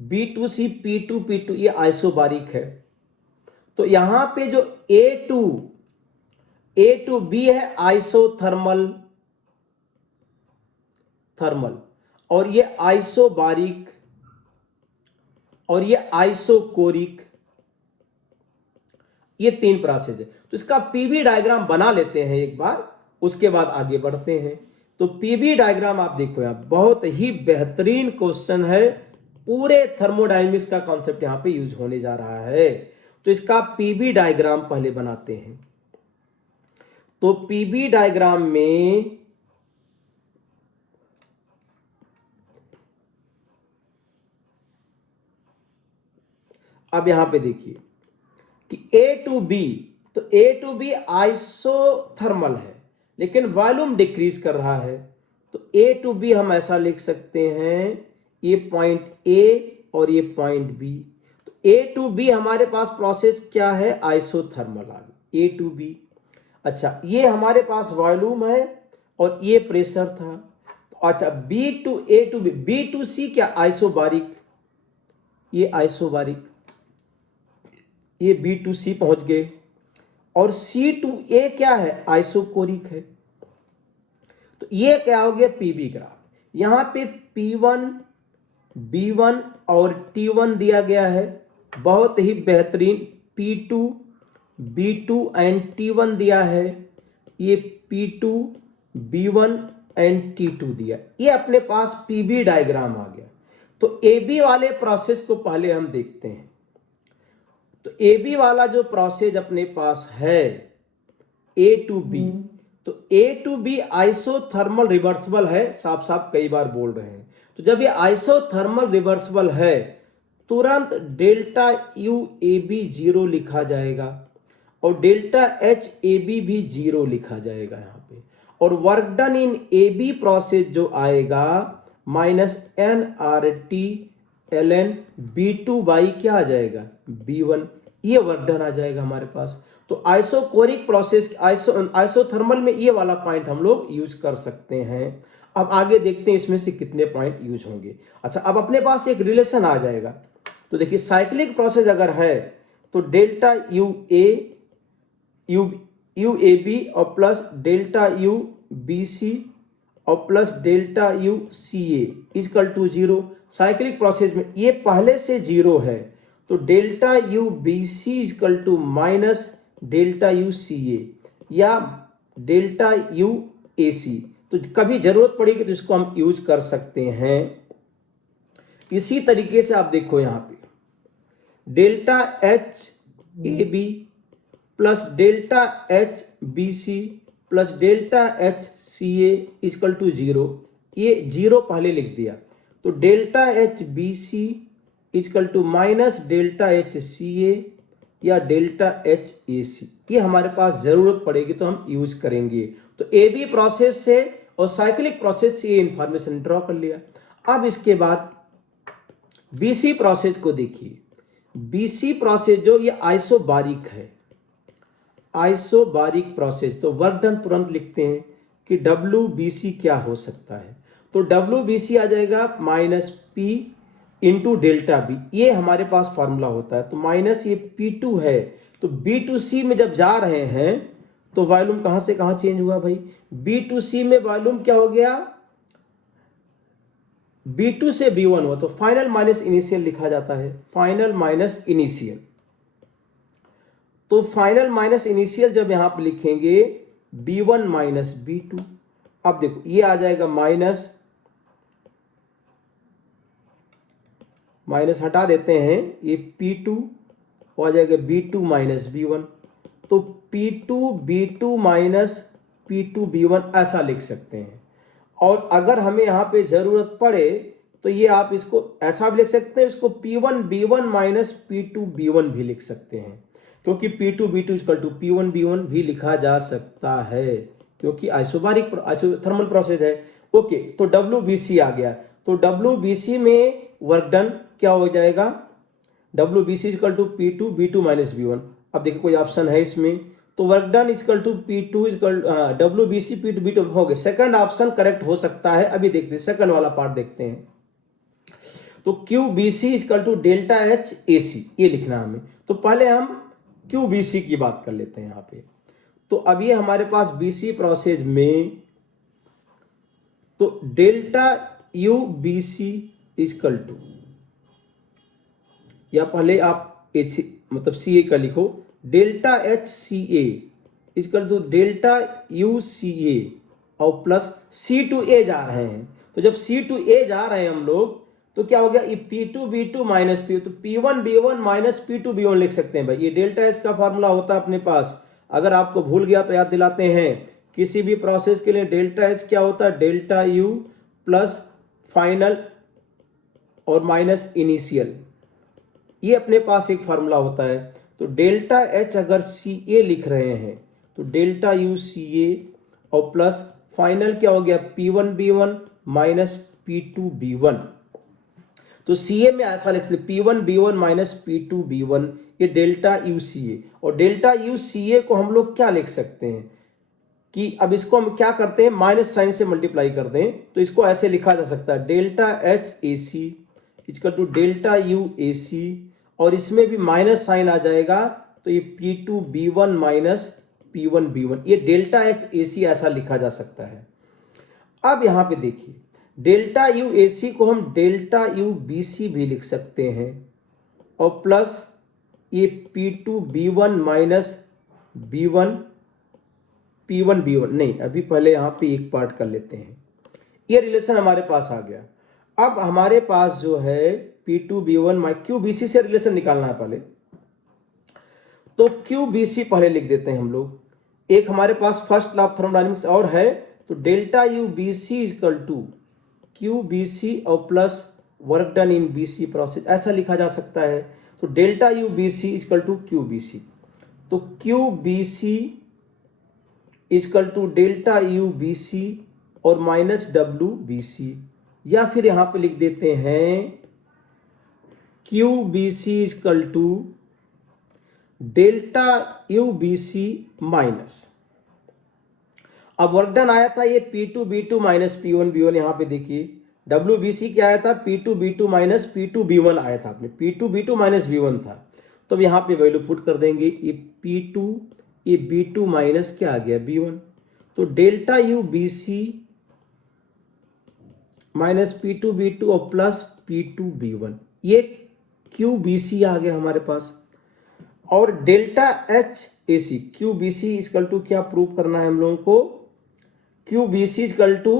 B to C, P to ये आइसोबारिक है। तो यहां पे जो ए टू बी है आइसोथर्मल और ये आइसोबारिक और ये आइसोकोरिक, ये तीन प्रोसेस है। तो इसका पीवी डायग्राम बना लेते हैं एक बार, उसके बाद आगे बढ़ते हैं। तो पीवी डायग्राम आप देखो, यहां बहुत ही बेहतरीन क्वेश्चन है, पूरे थर्मोडायनेमिक्स का कॉन्सेप्ट यहां पे यूज होने जा रहा है। तो इसका पीवी डायग्राम पहले बनाते हैं। तो पीवी डायग्राम में अब यहां पे देखिए कि ए टू बी, तो ए टू बी आइसोथर्मल है लेकिन वॉल्यूम डिक्रीज कर रहा है। तो ए टू बी हम ऐसा लिख सकते हैं, ये पॉइंट ए और ये पॉइंट बी। तो ए टू बी हमारे पास प्रोसेस क्या है, आइसोथर्मल आ गई, ए टू बी। अच्छा, ये हमारे पास वॉल्यूम है और ये प्रेशर था। तो अच्छा B to A to B to C क्या आइसोबारिक, ये आइसोबारिक, ये बी टू सी पहुंच गए। और सी टू ए क्या है, आइसोकोरिक है। तो ये क्या हो गया, पीबी ग्राफ। यहां पे P1 B1 और T1 दिया गया है, बहुत ही बेहतरीन। P2 B2 एंड T1 दिया है, ये P2 B1 एंड T2 दिया। ये अपने पास पीबी डायग्राम आ गया। तो AB वाले प्रोसेस को पहले हम देखते हैं। तो AB वाला जो प्रोसेस अपने पास है A टू B, तो A to B isothermal reversible है, साफ साफ कई बार बोल रहे हैं। तो जब ये आइसोथर्मल रिवर्सिबल है, तुरंत delta U A B zero लिखा जाएगा और डेल्टा एच ए बी भी जीरो लिखा जाएगा यहाँ पे। और work done in A B process जो आएगा minus N R T L N B two by क्या आ जाएगा, बी वन, ये वर्क डन आ जाएगा हमारे पास। तो आइसोकोरिक प्रोसेस आइसोथर्मल में ये वाला पॉइंट हम लोग यूज कर सकते हैं। अब आगे देखते हैं इसमें से कितने पॉइंट यूज होंगे। अच्छा, अब अपने पास एक रिलेशन आ जाएगा। तो देखिए साइक्लिक प्रोसेस अगर है तो डेल्टा यू ए बी और plus delta U B C और plus delta U C A is equal to zero. Cyclic process में ये पहले से जीरो है, तो delta U B C is equal to minus delta U C A या delta U A सी। तो कभी जरूरत पड़ेगी तो इसको हम यूज कर सकते हैं। इसी तरीके से आप देखो यहां पे delta H A B plus delta H B C plus delta H C A is equal to zero. ये जीरो पहले लिख दिया, तो delta H B C is equal to minus delta H C A या डेल्टा एच ए सी। ये हमारे पास जरूरत पड़ेगी तो हम यूज करेंगे। तो ए बी प्रोसेस से और साइक्लिक प्रोसेस से ये इंफॉर्मेशन ड्रॉ कर लिया। अब इसके बाद बीसी प्रोसेस को देखिए। बीसी प्रोसेस जो ये आइसोबारिक है, आइसोबारिक प्रोसेस, तो वर्क डन तुरंत लिखते हैं कि डब्ल्यू बी सी क्या हो सकता है। तो डब्ल्यू बी सी आ जाएगा minus P into delta B, ये हमारे पास फॉर्मूला होता है। तो माइनस ये पी टू है, तो बी टू सी में जब जा रहे हैं तो वॉल्यूम कहां से कहां चेंज हुआ भाई, बी टू सी में वॉल्यूम क्या हो गया, B2 से B1 हुआ, तो फाइनल माइनस इनिशियल लिखा जाता है, फाइनल माइनस इनिशियल। तो फाइनल माइनस इनिशियल जब यहां पर लिखेंगे B1 माइनस B2, अब देखो ये आ जाएगा माइनस, माइनस हटा देते हैं, ये P2 हो जाएगा B2 माइनस B1। तो P2 B2 minus P2 B1 ऐसा लिख सकते हैं। और अगर हमें यहाँ पे जरूरत पड़े तो ये आप इसको ऐसा भी लिख सकते हैं, इसको P1 B1 minus P2 B1 भी लिख सकते हैं, क्योंकि P2 B2 equal to P1 B1 भी लिखा जा सकता है, क्योंकि आइसोबारिक आइसोथर्मल प्रोसेस है। ओके, तो WBC आ गया। तो WBC में वर्क डन क्या हो जाएगा, WBC equal to P2 B2 minus B1। अब देखिए कोई ऑप्शन है इसमें, तो work done equal to P2 equal WBC P2 B2 हो गए। सेकंड ऑप्शन करेक्ट हो सकता है। अभी देखते हैं सेकंड वाला पार्ट देखते हैं। तो QBC equal to delta H A C, ये लिखना हमें। तो पहले हम QBC की बात कर लेते हैं यहाँ पे। तो अब ये हमारे पास BC प्रोसेस में, तो डेल्टा UBC इक्वल टू, या पहले आप मतलब CA का लिखो, delta H C A equal to delta U C A और प्लस सी टू ए जा रहे हैं। तो जब सी टू ए जा रहे हैं हम लोग तो क्या हो गया, ये P2 B2 माइनस P, तो P1 B1 minus P2 B1 लिख सकते हैं भाई। ये डेल्टा एच का फॉर्मूला होता है अपने पास, अगर आपको भूल गया तो याद दिलाते हैं। किसी भी प्रोसेस के लिए डेल्टा एच क्या होता है, डेल्टा यू प्लस फाइनल और माइनस इनिशियल, ये अपने पास एक फार्मूला होता है। तो डेल्टा एच अगर सी ए लिख रहे हैं तो डेल्टा यू सी ए और प्लस फाइनल क्या हो गया, P1 B1 minus P2 B1। तो सी ए में ऐसा लिख सकते P1 B1 minus P2 B1, ये डेल्टा यू सी ए। और डेल्टा यू सी ए को हम लोग क्या लिख सकते हैं, कि अब इसको हम क्या करते हैं, माइनस साइन से मल्टीप्लाई कर दें, तो इसको ऐसे लिखा जा सकता है delta H A C equal to delta U A C, और इसमें भी माइनस साइन आ जाएगा, तो ये P two B one minus P one B one, ये डेल्टा एच ए सी ऐसा लिखा जा सकता है। अब यहाँ पे देखिए, डेल्टा यू ए सी को हम डेल्टा यू बी सी भी लिख सकते हैं, और प्लस ये P two B one minus B one P one B one, नहीं अभी पहले यहाँ पे एक पार्ट कर लेते हैं। ये रिलेशन हमारे पास आ गया। अब हमारे पास जो है P two B one my Q B C से रिलेशन निकालना है पहले, तो क्यू बी सी पहले लिख देते हैं हम लोग। एक हमारे पास फर्स्ट लॉ ऑफ थर्मोडायनेमिक्स और है, तो delta U B C equal to Q B C और plus work done in B C process, ऐसा लिखा जा सकता है। तो delta U B C equal to Q B C, तो Q B C equal to delta U B C और minus W B सी, या फिर यहां पे लिख देते हैं Q B C equal to delta U B C minus, अब वर्क डन आया था ये P two B two minus P one B one, यहां पे देखिए डब्ल्यू बी सी क्या आया था, P two B two minus P two B one आया था, आपने P two B two minus B one था, तो अब यहाँ पे वैल्यू पुट कर देंगे, ये पी टू ये बी टू माइनस क्या आ गया बी वन, तो delta U B C minus P two B two और plus P two B one, ये क्यू बी सी आ गया हमारे पास। और delta H A C, Q B C equal to क्या प्रूव करना है हम लोगों को, Q B C equal to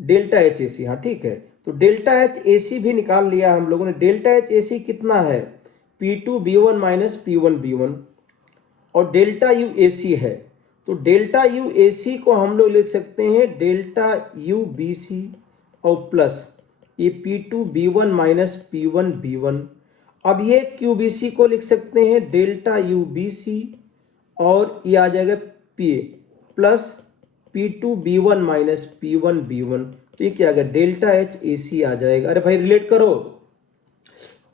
delta H A C, हाँ ठीक है, तो डेल्टा एच ए सी भी निकाल लिया हम लोगों ने। डेल्टा एच ए सी कितना है, P two B one minus P one B one, और डेल्टा यू ए सी है, तो डेल्टा यू ए सी को हम लोग लिख सकते हैं डेल्टा यू बी सी और प्लस ये P two B one minus P one B one. अब ये क्यू बी सी को लिख सकते हैं डेल्टा यू बी सी और ये आ जाएगा P plus P two B one minus P one B one, तो ये क्या आ गया डेल्टा एच ए सी आ जाएगा। अरे भाई रिलेट करो,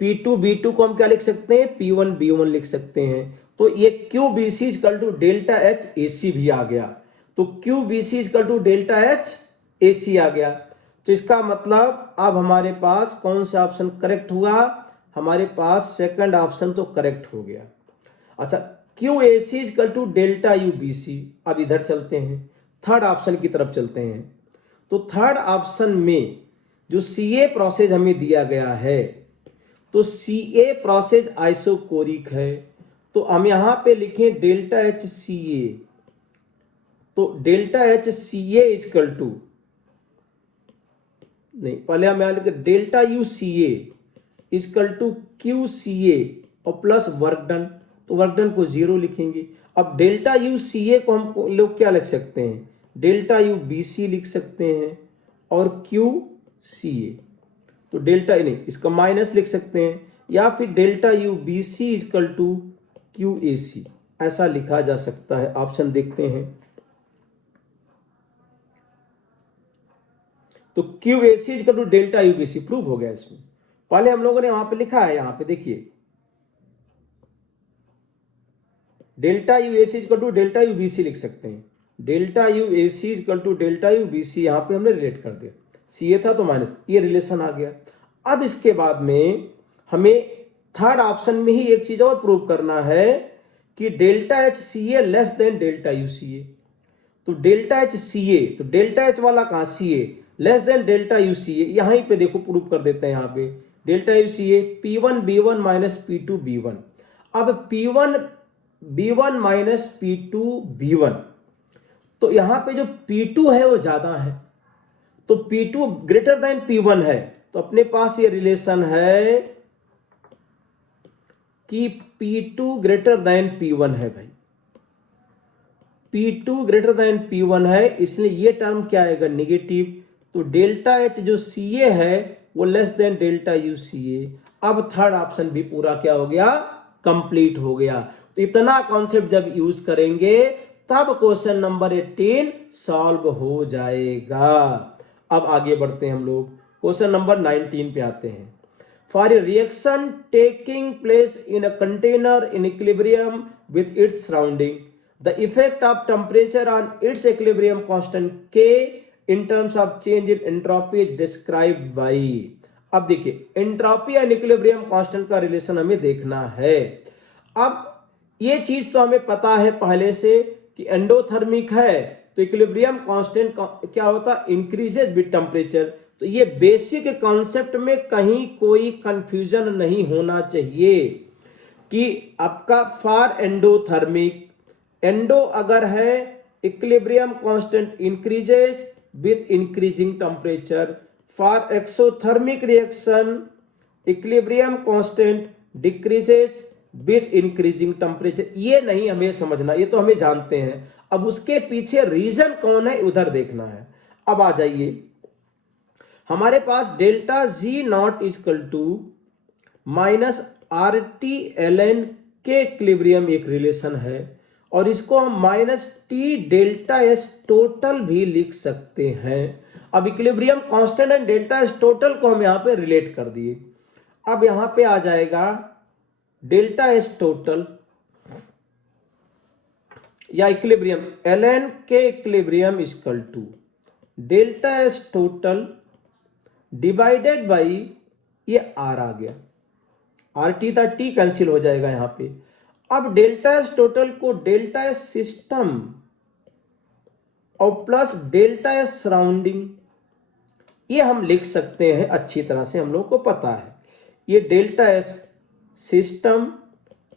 पी टू बी टू को हम क्या लिख सकते हैं, पी वन बी वन लिख सकते हैं, तो ये Q B C equal to delta H A C भी आ गया, तो Q B C equal to delta H A C आ गया। तो इसका मतलब अब हमारे पास कौन सा ऑप्शन करेक्ट हुआ, हमारे पास सेकंड ऑप्शन तो करेक्ट हो गया। अच्छा, Q A C equal to delta U B C, अब इधर चलते हैं, थर्ड ऑप्शन की तरफ चलते हैं। तो थर्ड ऑप्शन में जो सी ए प्रोसेस हमें दिया गया है, तो सी ए प्रोसेस आइसोकोरिक है, तो हम यहां पे लिखें डेल्टा एच सी ए, तो delta H C A equal to, नहीं पहले हम यहां लिखे delta U C A equal to Q C A और प्लस वर्क डन, तो वर्क डन को जीरो लिखेंगे। अब डेल्टा यू सी ए को हम लोग क्या लिख सकते हैं, डेल्टा यू बी सी लिख सकते हैं और क्यू सी ए, तो डेल्टा नहीं इसका माइनस लिख सकते हैं, या फिर delta U B C equal to Q A C, ऐसा लिखा जा सकता है। ऑप्शन देखते हैं, तो Q A C equal to delta U B C prove हो गया। इसमें पहले हम लोगों ने वहां पे लिखा है, यहां पे देखिए delta U A C equal to delta U B C लिख सकते हैं, delta U A C equal to delta U B C, यहां पे हमने रिलेट कर दिया, सी ए था तो माइनस, ये रिलेशन आ गया। अब इसके बाद में हमें थर्ड ऑप्शन में ही एक चीज और प्रूव करना है कि delta H C A less than delta U C A, तो डेल्टा एच सी ए, तो डेल्टा एच वाला कहां, C A less than delta U C A, यहीं पे देखो प्रूव कर देते हैं, यहाँ पे delta U C A P one B one minus P two B one. अब P one B one minus P two B one, तो यहां पे जो पी टू है वो ज्यादा है, तो P two greater than P one है, तो अपने पास ये रिलेशन है कि P two greater than P one है भाई, P two greater than P one है, इसलिए ये टर्म क्या आएगा नेगेटिव, तो डेल्टा एच जो सी ए है वो less than delta U C ए। अब थर्ड ऑप्शन भी पूरा क्या हो गया, कंप्लीट हो गया। तो इतना कॉन्सेप्ट जब यूज करेंगे तब क्वेश्चन नंबर 18 सॉल्व हो जाएगा। अब आगे बढ़ते हैं हम लोग, क्वेश्चन नंबर 19 पे आते हैं। For a reaction taking place in a container in equilibrium with its surrounding, the effect of temperature on its equilibrium constant K in terms of change in entropy is described by. अब देखिए entropy and equilibrium constant का relation हमें देखना है। अब ये चीज तो हमें पता है पहले से कि एंडोथर्मिक है तो इक्विलिब्रियम कांस्टेंट क्या होता है, इंक्रीजेज विद टेम्परेचर। तो ये बेसिक कॉन्सेप्ट में कहीं कोई कंफ्यूजन नहीं होना चाहिए कि आपका फॉर एंडोथर्मिक, एंडो अगर है equilibrium constant increases with increasing temperature, for exothermic reaction equilibrium constant decreases with increasing temperature. ये नहीं हमें समझना, ये तो हमें जानते हैं। अब उसके पीछे रीजन कौन है उधर देखना है। अब आ जाइए, हमारे पास delta G not equal to minus R T L N K equilibrium एक रिलेशन है और इसको हम minus T delta S total भी लिख सकते हैं। अब equilibrium constant and delta S total को हम यहां पे रिलेट कर दिए। अब यहां पे आ जाएगा डेल्टा एस टोटल या equilibrium L N K equilibrium equal to delta S total divided by ये आर आ गया, आर टी था, टी कैंसिल हो जाएगा यहां पे। अब डेल्टा एस टोटल को डेल्टा एस सिस्टम और प्लस डेल्टा एस सराउंडिंग ये हम लिख सकते हैं अच्छी तरह से, हम लोग को पता है। ये डेल्टा एस सिस्टम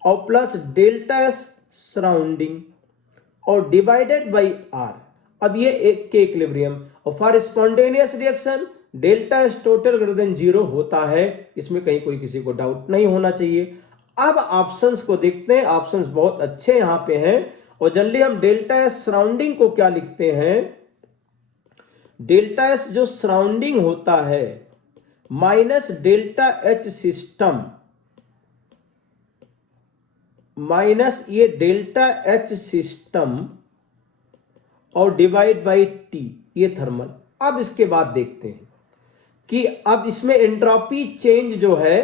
और प्लस डेल्टा एस सराउंडिंग और डिवाइडेड बाई आर। अब ये एक के इक्विलिब्रियम और for spontaneous reaction delta S total greater than 0 होता है, इसमें कहीं कोई किसी को डाउट नहीं होना चाहिए। अब ऑप्शंस को देखते हैं, ऑप्शंस बहुत अच्छे यहां पे हैं और जनरली हम डेल्टा एस सराउंडिंग को क्या लिखते हैं, डेल्टा एस जो सराउंडिंग होता है minus delta H system minus ये डेल्टा एच सिस्टम और डिवाइड बाई टी ये थर्मल। अब इसके बाद देखते हैं कि अब इसमें एंट्रोपी चेंज जो है,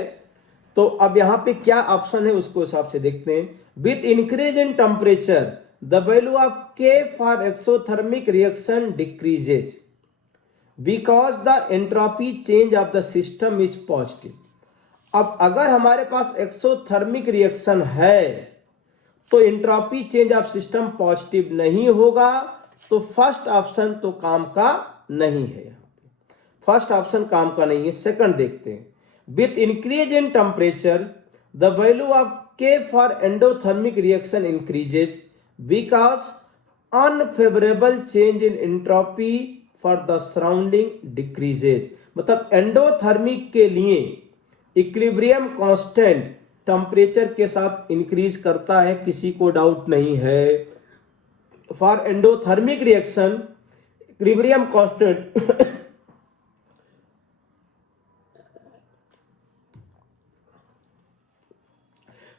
तो अब यहां पे क्या ऑप्शन है उसको हिसाब से देखते हैं। With increase in temperature the value of K for exothermic reaction decreases because the entropy change of the system is positive. अब अगर हमारे पास एक्सोथर्मिक रिएक्शन है तो entropy change of system positive नहीं होगा, तो फर्स्ट ऑप्शन तो काम का नहीं है, फर्स्ट ऑप्शन काम का नहीं है। सेकंड देखते हैं, with increase in temperature the value of K for endothermic reaction increases because unfavourable change in entropy for the surrounding decreases. मतलब एंडोथर्मिक के लिए इक्विलिब्रियम कांस्टेंट टेम्परेचर के साथ इंक्रीज करता है, किसी को डाउट नहीं है। For endothermic reaction equilibrium constant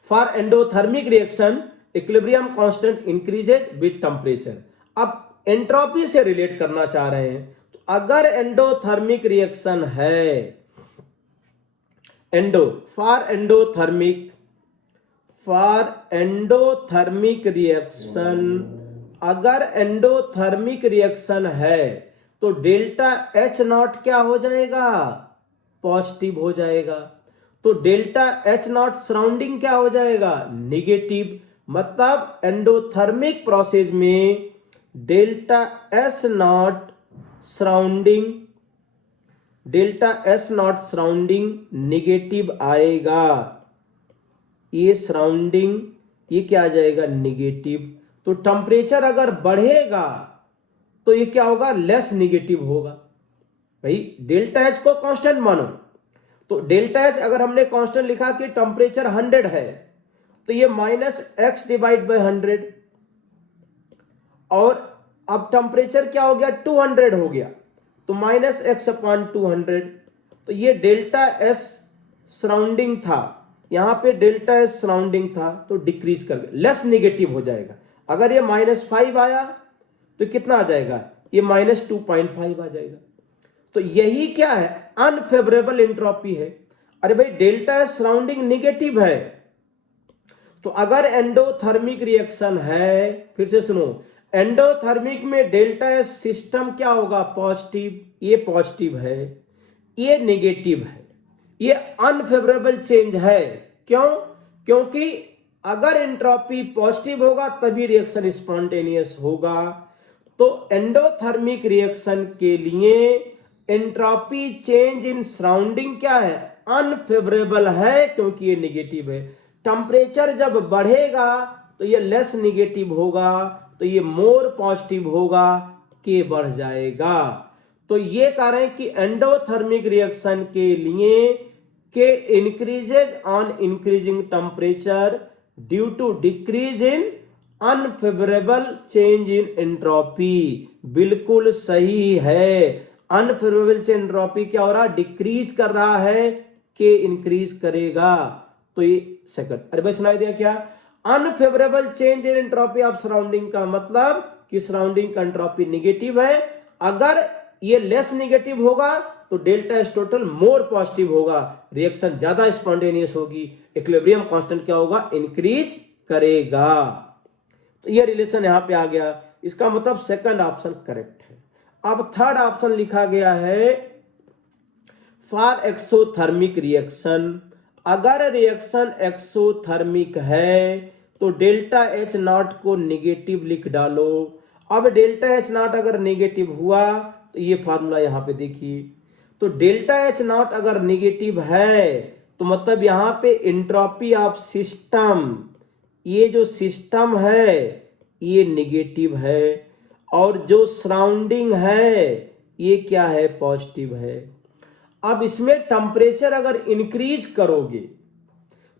for endothermic reaction equilibrium constant increases with temperature. अब एंट्रोपी से रिलेट करना चाह रहे हैं, तो अगर एंडोथर्मिक रिएक्शन है, फॉर एंडोथर्मिक रिएक्शन अगर एंडोथर्मिक रिएक्शन है तो डेल्टा एच नॉट क्या हो जाएगा, पॉजिटिव हो जाएगा। तो डेल्टा एच नॉट सराउंडिंग क्या हो जाएगा, निगेटिव। मतलब एंडोथर्मिक प्रोसेस में delta S not surrounding negative आएगा। ये सराउंडिंग ये क्या आ जाएगा, निगेटिव। तो टेम्परेचर अगर बढ़ेगा तो ये क्या होगा, लेस निगेटिव होगा। भाई डेल्टा एच को कांस्टेंट मानो, तो डेल्टा एच अगर हमने कांस्टेंट लिखा कि टेम्परेचर 100 है तो ये माइनस एक्स डिवाइड बाई 100, और अब टेम्परेचर क्या हो गया, 200 हो गया, तो माइनस एक्स अपॉन 200। तो ये डेल्टा एस सराउंडिंग था, यहां पे डेल्टा एस सराउंडिंग था तो डिक्रीज कर गया, लेस निगेटिव हो जाएगा। अगर ये -5 आया तो कितना आ जाएगा, ये -2.5 आ जाएगा। तो यही क्या है, अनफेवरेबल एंट्रोपी है। अरे भाई डेल्टा एस सराउंडिंग निगेटिव है तो अगर एंडोथर्मिक रिएक्शन है, फिर से सुनो, एंडोथर्मिक में डेल्टा एस सिस्टम क्या होगा, पॉजिटिव, ये पॉजिटिव है, ये नेगेटिव है, ये अनफेवरेबल चेंज है। क्यों? क्योंकि अगर एंट्रोपी पॉजिटिव होगा तभी रिएक्शन स्पॉन्टेनियस होगा। तो एंडोथर्मिक रिएक्शन के लिए एंट्रोपी चेंज इन सराउंडिंग क्या है, अनफेवरेबल है, क्योंकि ये नेगेटिव है। टेम्परेचर जब बढ़ेगा तो ये लेस नेगेटिव होगा, तो ये मोर पॉजिटिव होगा, के बढ़ जाएगा। तो ये कह रहे हैं कि एंडोथर्मिक रिएक्शन के लिए K increases on increasing temperature due to decrease in unfavourable change in entropy. बिल्कुल सही है, अनफेवरेबल चेंज एंट्रोपी क्या हो रहा है, डिक्रीज कर रहा है, के इंक्रीज करेगा। तो ये सेकंड, अरे भाई सुनाई दिया क्या, unfavourable change in entropy of surrounding का मतलब कि सराउंडिंग का एंट्रोपी नेगेटिव है। अगर ये लेस नेगेटिव होगा तो delta S total more positive होगा, रिएक्शन ज्यादा स्पॉन्टेनियस होगी, इक्विलिब्रियम कांस्टेंट क्या होगा, इंक्रीज करेगा। तो ये रिलेशन यहां पे आ गया, इसका मतलब सेकंड ऑप्शन करेक्ट है। अब थर्ड ऑप्शन लिखा गया है फॉर एक्सोथर्मिक रिएक्शन। अगर रिएक्शन एक्सोथर्मिक है तो डेल्टा एच नॉट को नेगेटिव लिख डालो। अब डेल्टा एच नॉट अगर नेगेटिव हुआ तो ये फार्मूला यहां पे देखिए, तो डेल्टा एच नॉट अगर नेगेटिव है तो मतलब यहां पे एंट्रोपी ऑफ सिस्टम, ये जो सिस्टम है ये नेगेटिव है, और जो सराउंडिंग है ये क्या है, पॉजिटिव है। अब इसमें टेम्परेचर अगर इंक्रीज करोगे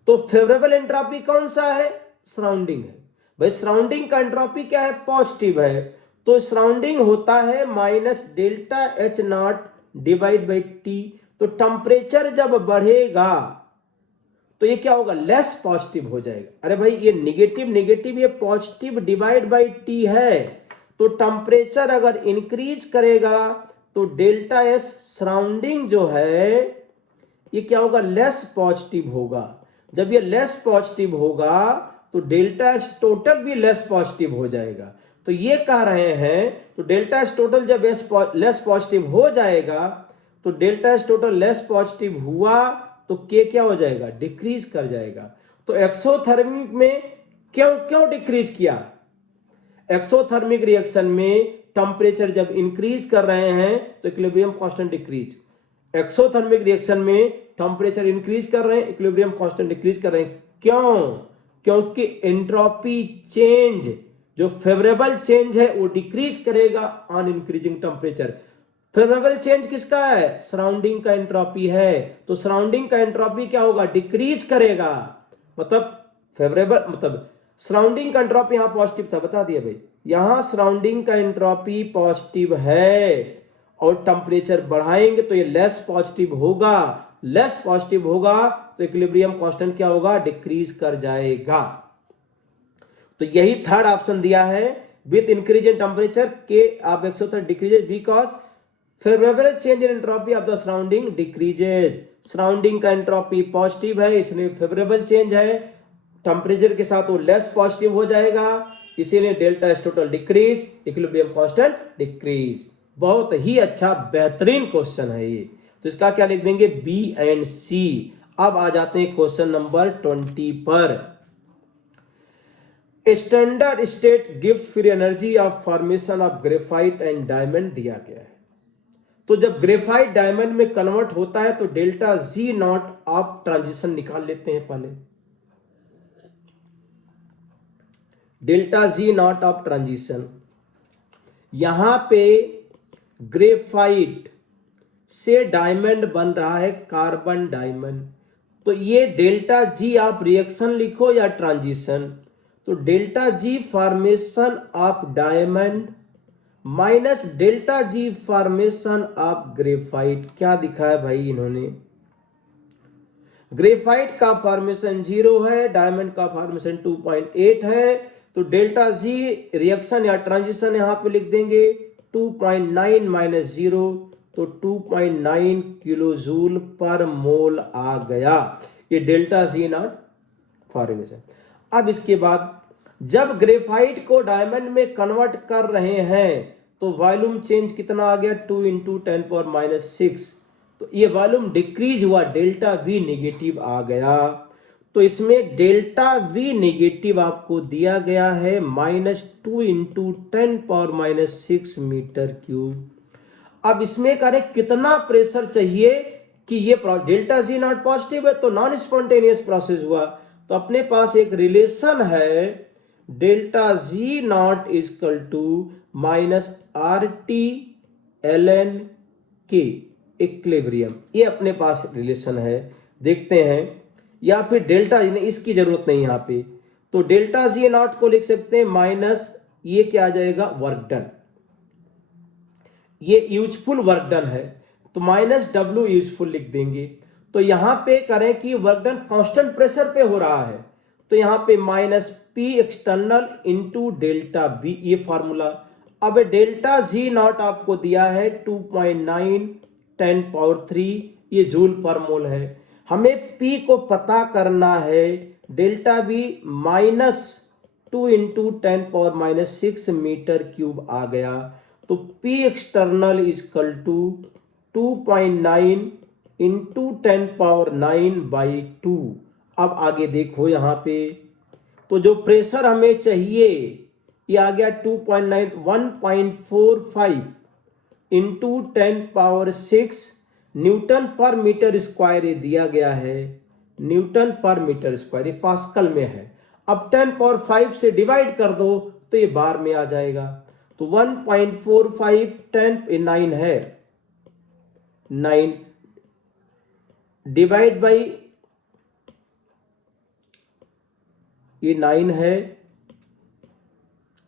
तो फेवरेबल एंट्रोपी कौन सा है, सराउंडिंग है। भाई सराउंडिंग का एंट्रोपी क्या है, पॉजिटिव है, तो सराउंडिंग होता है minus delta H not divide by T. तो टेम्परेचर जब बढ़ेगा तो ये क्या होगा, लेस पॉजिटिव हो जाएगा। अरे भाई ये नेगेटिव नेगेटिव, ये पॉजिटिव डिवाइड बाई टी है, तो टेम्परेचर अगर इंक्रीज करेगा तो डेल्टा एस सराउंडिंग जो है ये क्या होगा, लेस पॉजिटिव होगा। जब ये लेस पॉजिटिव होगा तो डेल्टा एस टोटल भी लेस पॉजिटिव हो जाएगा। तो ये कह रहे हैं, तो डेल्टा एस टोटल जब लेस पॉजिटिव हो जाएगा तो delta S total less positive हुआ तो के क्या हो जाएगा, डिक्रीज कर जाएगा। तो एक्सोथर्मिक में क्यों क्यों डिक्रीज किया, एक्सोथर्मिक रिएक्शन में टेम्परेचर जब इंक्रीज कर रहे हैं तो equilibrium constant decrease, exothermic reaction में टेम्परेचर इंक्रीज कर रहे हैं, इक्विलिब्रियम कांस्टेंट डिक्रीज कर रहे हैं। क्यों? क्योंकि एंट्रोपी चेंज जो फेवरेबल चेंज है वो डिक्रीज करेगा on increasing temperature. Favourable change किसका है, सराउंडिंग का एंट्रोपी है, तो सराउंडिंग का एंट्रोपी क्या होगा, डिक्रीज करेगा। मतलब फेवरेबल मतलब सराउंडिंग का एंट्रोपी यहां पॉजिटिव था, बता दिया भाई, यहां सराउंडिंग का एंट्रोपी पॉजिटिव है और टेम्परेचर बढ़ाएंगे तो ये लेस पॉजिटिव होगा, लेस पॉजिटिव होगा तो इक्विलिब्रियम कांस्टेंट क्या होगा, डिक्रीज कर जाएगा। तो यही थर्ड ऑप्शन दिया है, विद इंक्रीज इन टेम्परेचर के आप 130 decreases because favourable change in entropy of the surrounding decreases. Surrounding का एंट्रोपी पॉजिटिव है इसलिए फेवरेबल चेंज है, टेम्परेचर के साथ वो लेस पॉजिटिव हो जाएगा, इसीलिए delta S total decrease, equilibrium constant decrease. बहुत ही अच्छा बेहतरीन क्वेश्चन है ये, तो इसका क्या लिख देंगे, बी एंड सी। अब आ जाते हैं क्वेश्चन नंबर 20 पर। Standard state gives free energy of formation of graphite and diamond दिया गया है। तो जब ग्रेफाइट डायमंड में कन्वर्ट होता है तो delta G naught of transition निकाल लेते हैं पहले। Delta G naught of transition, यहां पे ग्रेफाइट से डायमंड बन रहा है कार्बन डायमंड, तो ये डेल्टा जी आप रिएक्शन लिखो या ट्रांजिशन, तो delta ji formation of diamond minus delta ji formation of graphite. क्या दिखा है भाई इन्होंने, ग्रेफाइट का फॉर्मेशन 0 है, डायमंड का फॉर्मेशन 2.8 है, तो डेल्टा जी रिएक्शन या ट्रांजिशन यहां पे लिख देंगे 2.9 माइनस 0, तो 2.9 किलोजूल पर मोल आ गया, ये डेल्टा जी नॉट फॉर्मेशन। अब इसके बाद जब ग्रेफाइट को डायमंड में कन्वर्ट कर रहे हैं तो वॉल्यूम चेंज कितना आ गया, 2 इंटू 10⁻⁶। तो ये वॉल्यूम डिक्रीज हुआ, डेल्टा वी नेगेटिव आ गया। तो इसमें डेल्टा वी नेगेटिव आपको दिया गया है -2 इंटू 10⁻⁶ मीटर क्यूब। अब इसमें करें कितना प्रेशर चाहिए कि ये डेल्टा जी नॉट पॉजिटिव है तो नॉन स्पॉन्टेनियस प्रोसेस हुआ। तो अपने पास एक रिलेशन है delta G not equal to -RT ln K equilibrium, ये अपने पास रिलेशन है। देखते हैं, या फिर डेल्टा इसकी जरूरत नहीं यहाँ पे, तो डेल्टा जी नॉट को लिख सकते हैं माइनस ये क्या आ जाएगा, वर्क डन, ये यूजफुल वर्क डन है तो -W यूजफुल लिख देंगे। तो यहां पे करें कि वर्क डन कांस्टेंट प्रेशर पे हो रहा है तो यहां पे -P external into delta B, ये फॉर्मूला। अब डेल्टा जी नॉट आपको दिया है 2.9 10⁻3, ये जूल पर मोल है। हमें P को पता करना है, delta B -2 into 10⁻⁶ metre cube आ गया। तो P external equal to 2.9 into 10⁻⁹/2। अब आगे देखो यहाँ पे, तो जो प्रेशर हमें चाहिए ये आ गया 1.45 इंटू 10⁻⁶ न्यूटन पर मीटर स्क्वायर, ये दिया गया है न्यूटन पर मीटर स्क्वायर, ये पास्कल में है। अब 10⁻5 से डिवाइड कर दो तो ये बार में आ जाएगा। तो 1.45 9 है, 9 डिवाइड बाई ये 9 है,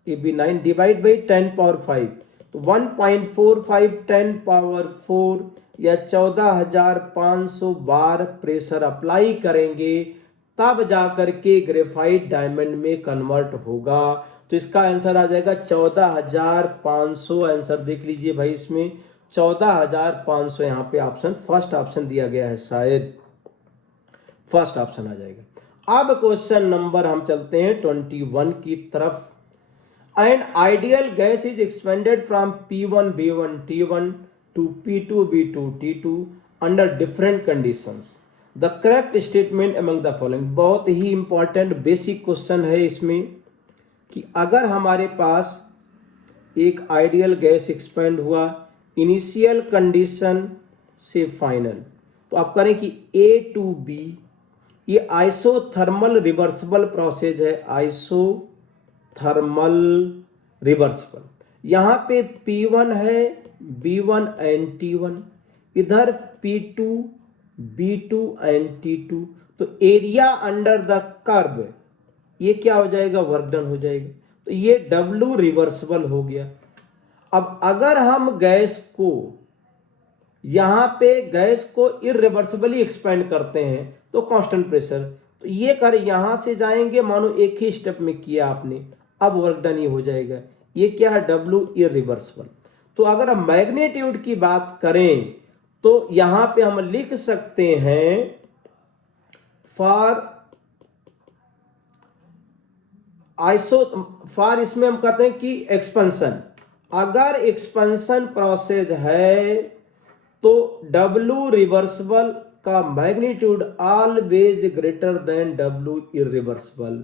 ये भी 9 डिवाइड बाई 10⁻5, तो 1.45 10⁻4 या 14,500 बार प्रेशर अप्लाई करेंगे तब जाकर के ग्रेफाइट डायमंड में कन्वर्ट होगा। तो इसका आंसर आ जाएगा 14,500। आंसर देख लीजिए भाई, इसमें 14,500 यहाँ पे ऑप्शन फर्स्ट ऑप्शन दिया गया है, शायद फर्स्ट ऑप्शन आ जाएगा। अब क्वेश्चन नंबर हम चलते हैं 21 की तरफ। N ideal gas is expanded from P1 B1 T1 to P2 B2 T2 under different conditions. The correct statement among the following. बहुत ही इंपॉर्टेंट बेसिक क्वेश्चन है इसमें कि अगर हमारे पास एक आइडियल गैस एक्सपेंड हुआ इनिशियल कंडीशन से फाइनल, तो आप करें कि A to B, ये आइसोथर्मल रिवर्सिबल प्रोसेस है, आइसोथर्मल रिवर्सिबल। यहाँ पे P1 है B1 एंड T1, इधर P2 B2 एंड T2। तो एरिया अंडर द कर्व ये क्या हो जाएगा, वर्क डन हो जाएगा। तो ये W रिवर्सिबल हो गया। अब अगर हम गैस को यहां पे गैस को इरिवर्सिबली एक्सपेंड करते हैं तो कांस्टेंट प्रेशर, तो ये कर यहां से जाएंगे, मानो एक ही स्टेप में किया आपने, अब वर्क डन ये हो जाएगा। ये क्या है, W इरिवर्सिबल। तो अगर हम मैग्नीट्यूड की बात करें तो यहां पे हम लिख सकते हैं फॉर इसमें हम कहते हैं कि एक्सपेंशन, अगर एक्सपेंशन प्रोसेस है तो W रिवर्सिबल का magnitude always greater than W irreversible.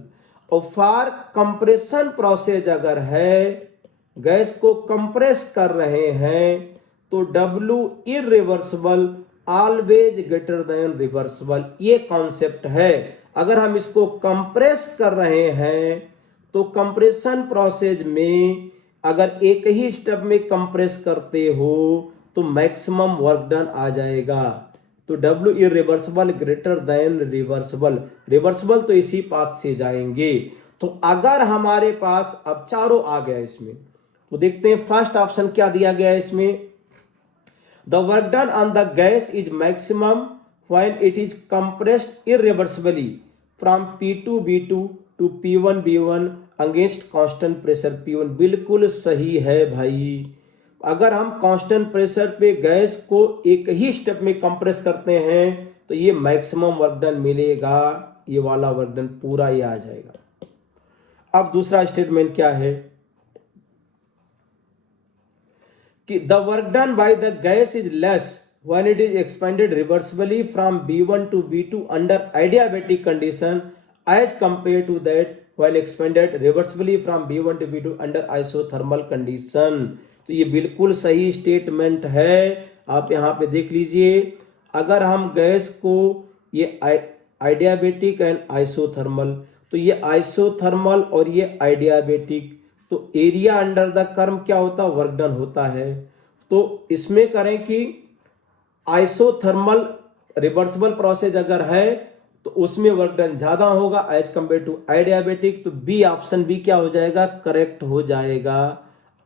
और फॉर कंप्रेशन प्रोसेस अगर है, गैस को कंप्रेस कर रहे हैं तो W irreversible always greater than reversible, ये कॉन्सेप्ट है। अगर हम इसको कंप्रेस कर रहे हैं तो कंप्रेशन प्रोसेस में अगर एक ही स्टेप में कंप्रेस करते हो तो मैक्सिमम वर्क डन आ जाएगा। तो W irreversible greater than reversible, reversible तो इसी पाथ से जाएंगे। तो अगर हमारे पास अब चारों आ गया इसमें, तो देखते हैं फर्स्ट ऑप्शन क्या दिया गया है इसमें, the work done on the gas is maximum when it is compressed irreversibly from P2 B2 to P1 B1 against constant pressure P1। बिल्कुल सही है भाई। अगर हम कांस्टेंट प्रेशर पे गैस को एक ही स्टेप में कंप्रेस करते हैं तो ये मैक्सिमम वर्क डन मिलेगा, ये वाला वर्क डन पूरा ये आ जाएगा। अब दूसरा स्टेटमेंट क्या है कि the work done by the gas is less when it is expanded reversibly from B1 to B2 under adiabatic condition as compared to that when expanded reversibly from B1 to B2 under isothermal condition। तो ये बिल्कुल सही statement है, आप यहाँ पे देख लीजिए। अगर हम गैस को ये आइडियाबेटिक एंड आइसोथर्मल, तो ये आइसोथर्मल और ये आइडियाबेटिक, तो एरिया अंडर द कर्व क्या होता है, वर्क डन होता है। तो इसमें करें कि आइसोथर्मल रिवर्सिबल प्रोसेस अगर है तो उसमें वर्क डन ज्यादा होगा एज कंपेयर टू आइडियाबेटिक, तो बी ऑप्शन भी क्या हो जाएगा, करेक्ट हो जाएगा।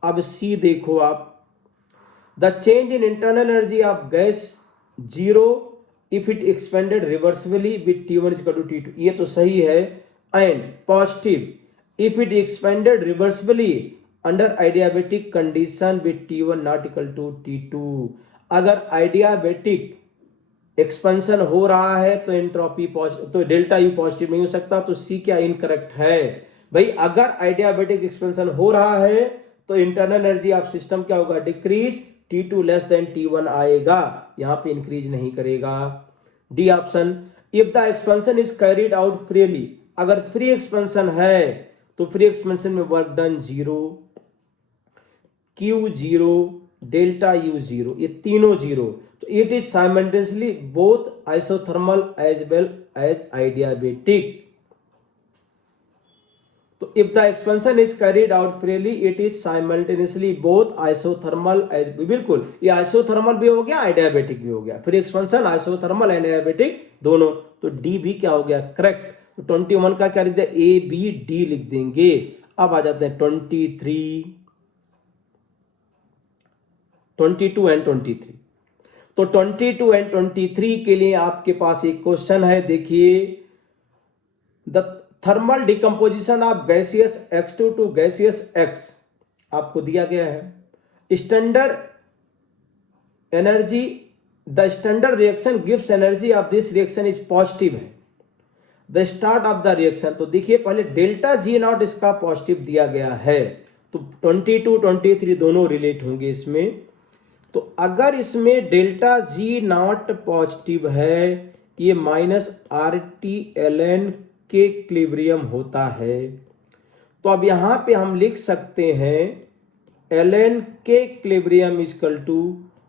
अब सी देखो आप, the change in internal energy of gas zero if it expanded reversibly with T1 equal to T2, ये तो सही है। And positive if it expanded reversibly under adiabatic condition with T1 not equal to T2। अगर adiabatic expansion हो रहा है तो entropy positive, तो डेल्टा यू पॉजिटिव नहीं हो सकता, तो सी क्या इनकरेक्ट है भाई। अगर आइडियाबेटिक एक्सपेंशन हो रहा है तो इंटरनल एनर्जी ऑफ सिस्टम क्या होगा, decrease, T2 less than T1 आएगा, यहां पे इंक्रीज नहीं करेगा। D option, if the expansion is carried out freely, अगर फ्री एक्सपेंशन है तो फ्री एक्सपेंशन में work done zero, Q zero, delta U zero, ये तीनों जीरो, तो it is simultaneously both isothermal as well as adiabatic. तो if the expansion is carried out freely it is simultaneously both isothermal as, बिल्कुल ये isothermal भी हो गया, आइडियाबेटिक भी हो गया, फ्री एक्सपेंशन आइसोथर्मल एंड आइडियाबेटिक दोनों, तो डी भी क्या हो गया, करेक्ट। तो 21 का क्या लिख दिया, ए बी डी लिख देंगे। अब आ जाते हैं 23, 22 एंड 23। तो 22 एंड 23 के लिए आपके पास एक क्वेश्चन है, देखिए, the thermal decomposition of gaseous X2 to gaseous X आपको दिया गया है। Standard energy, the standard reaction gives energy of this reaction is positive है। The start of the reaction, तो देखिए पहले डेल्टा जी नॉट इसका पॉजिटिव दिया गया है, तो 22 23 दोनों रिलेट होंगे इसमें। तो अगर इसमें डेल्टा जी नॉट पॉजिटिव है, ये माइनस RT/ln के इक्विलिब्रियम होता है, तो अब यहां पे हम लिख सकते हैं ln के equilibrium equal to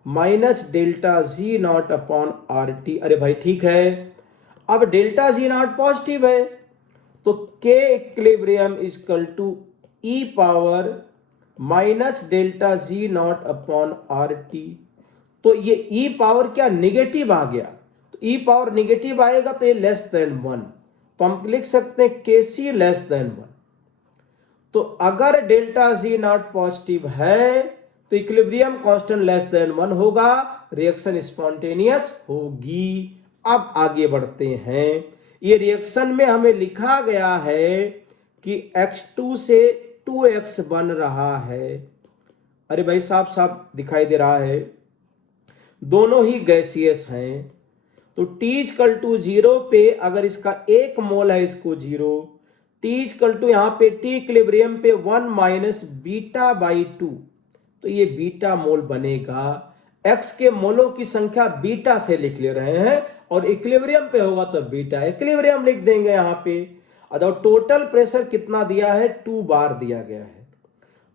minus delta G naught upon RT। अरे भाई ठीक है, अब डेल्टा जी नॉट पॉजिटिव है तो K equilibrium equal to E power minus delta G naught upon RT। तो ये ई पावर क्या निगेटिव आ गया, तो ई पावर निगेटिव आएगा तो ये लेस देन 1, तो हम लिख सकते हैं KC लेस देन 1। तो अगर डेल्टा जी नॉट पॉजिटिव है तो इक्विलिब्रियम कांस्टेंट लेस देन 1 होगा, रिएक्शन स्पॉन्टेनियस होगी। अब आगे बढ़ते हैं, ये रिएक्शन में हमें लिखा गया है कि X2 से 2X बन रहा है। अरे भाई साफ साफ दिखाई दे रहा है, दोनों ही गैसियस हैं, तो T इक्वल टू 0 पे अगर इसका 1 मोल है, इसको 0, T इक्वल टू यहाँ पे T इक्विलिब्रियम पे 1 माइनस बीटा बाई 2, तो ये बीटा मोल बनेगा। X के मोलों की संख्या बीटा से लिख ले रहे हैं और इक्विलिब्रियम पे होगा तो बीटा इक्विलिब्रियम लिख देंगे यहाँ पे। और टोटल प्रेशर कितना दिया है, 2 बार दिया गया है।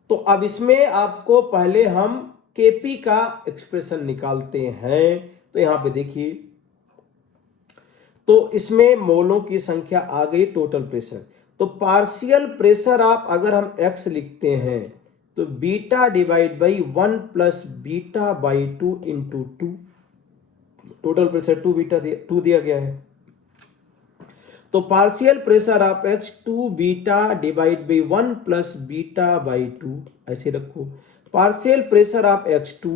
तो अब इसमें आपको पहले हम Kp का एक्सप्रेशन निकालते हैं, तो यहाँ पे देखिए, तो इसमें मोलों की संख्या आ गई, टोटल प्रेशर, तो पार्शियल प्रेशर आप अगर हम x लिखते हैं तो beta divide by 1 plus beta by 2 into 2, total pressure 2 दिया गया है। तो partial pressure of x 2 beta divide by 1 plus beta by 2 ऐसे रखो। पार्शियल प्रेशर ऑफ x2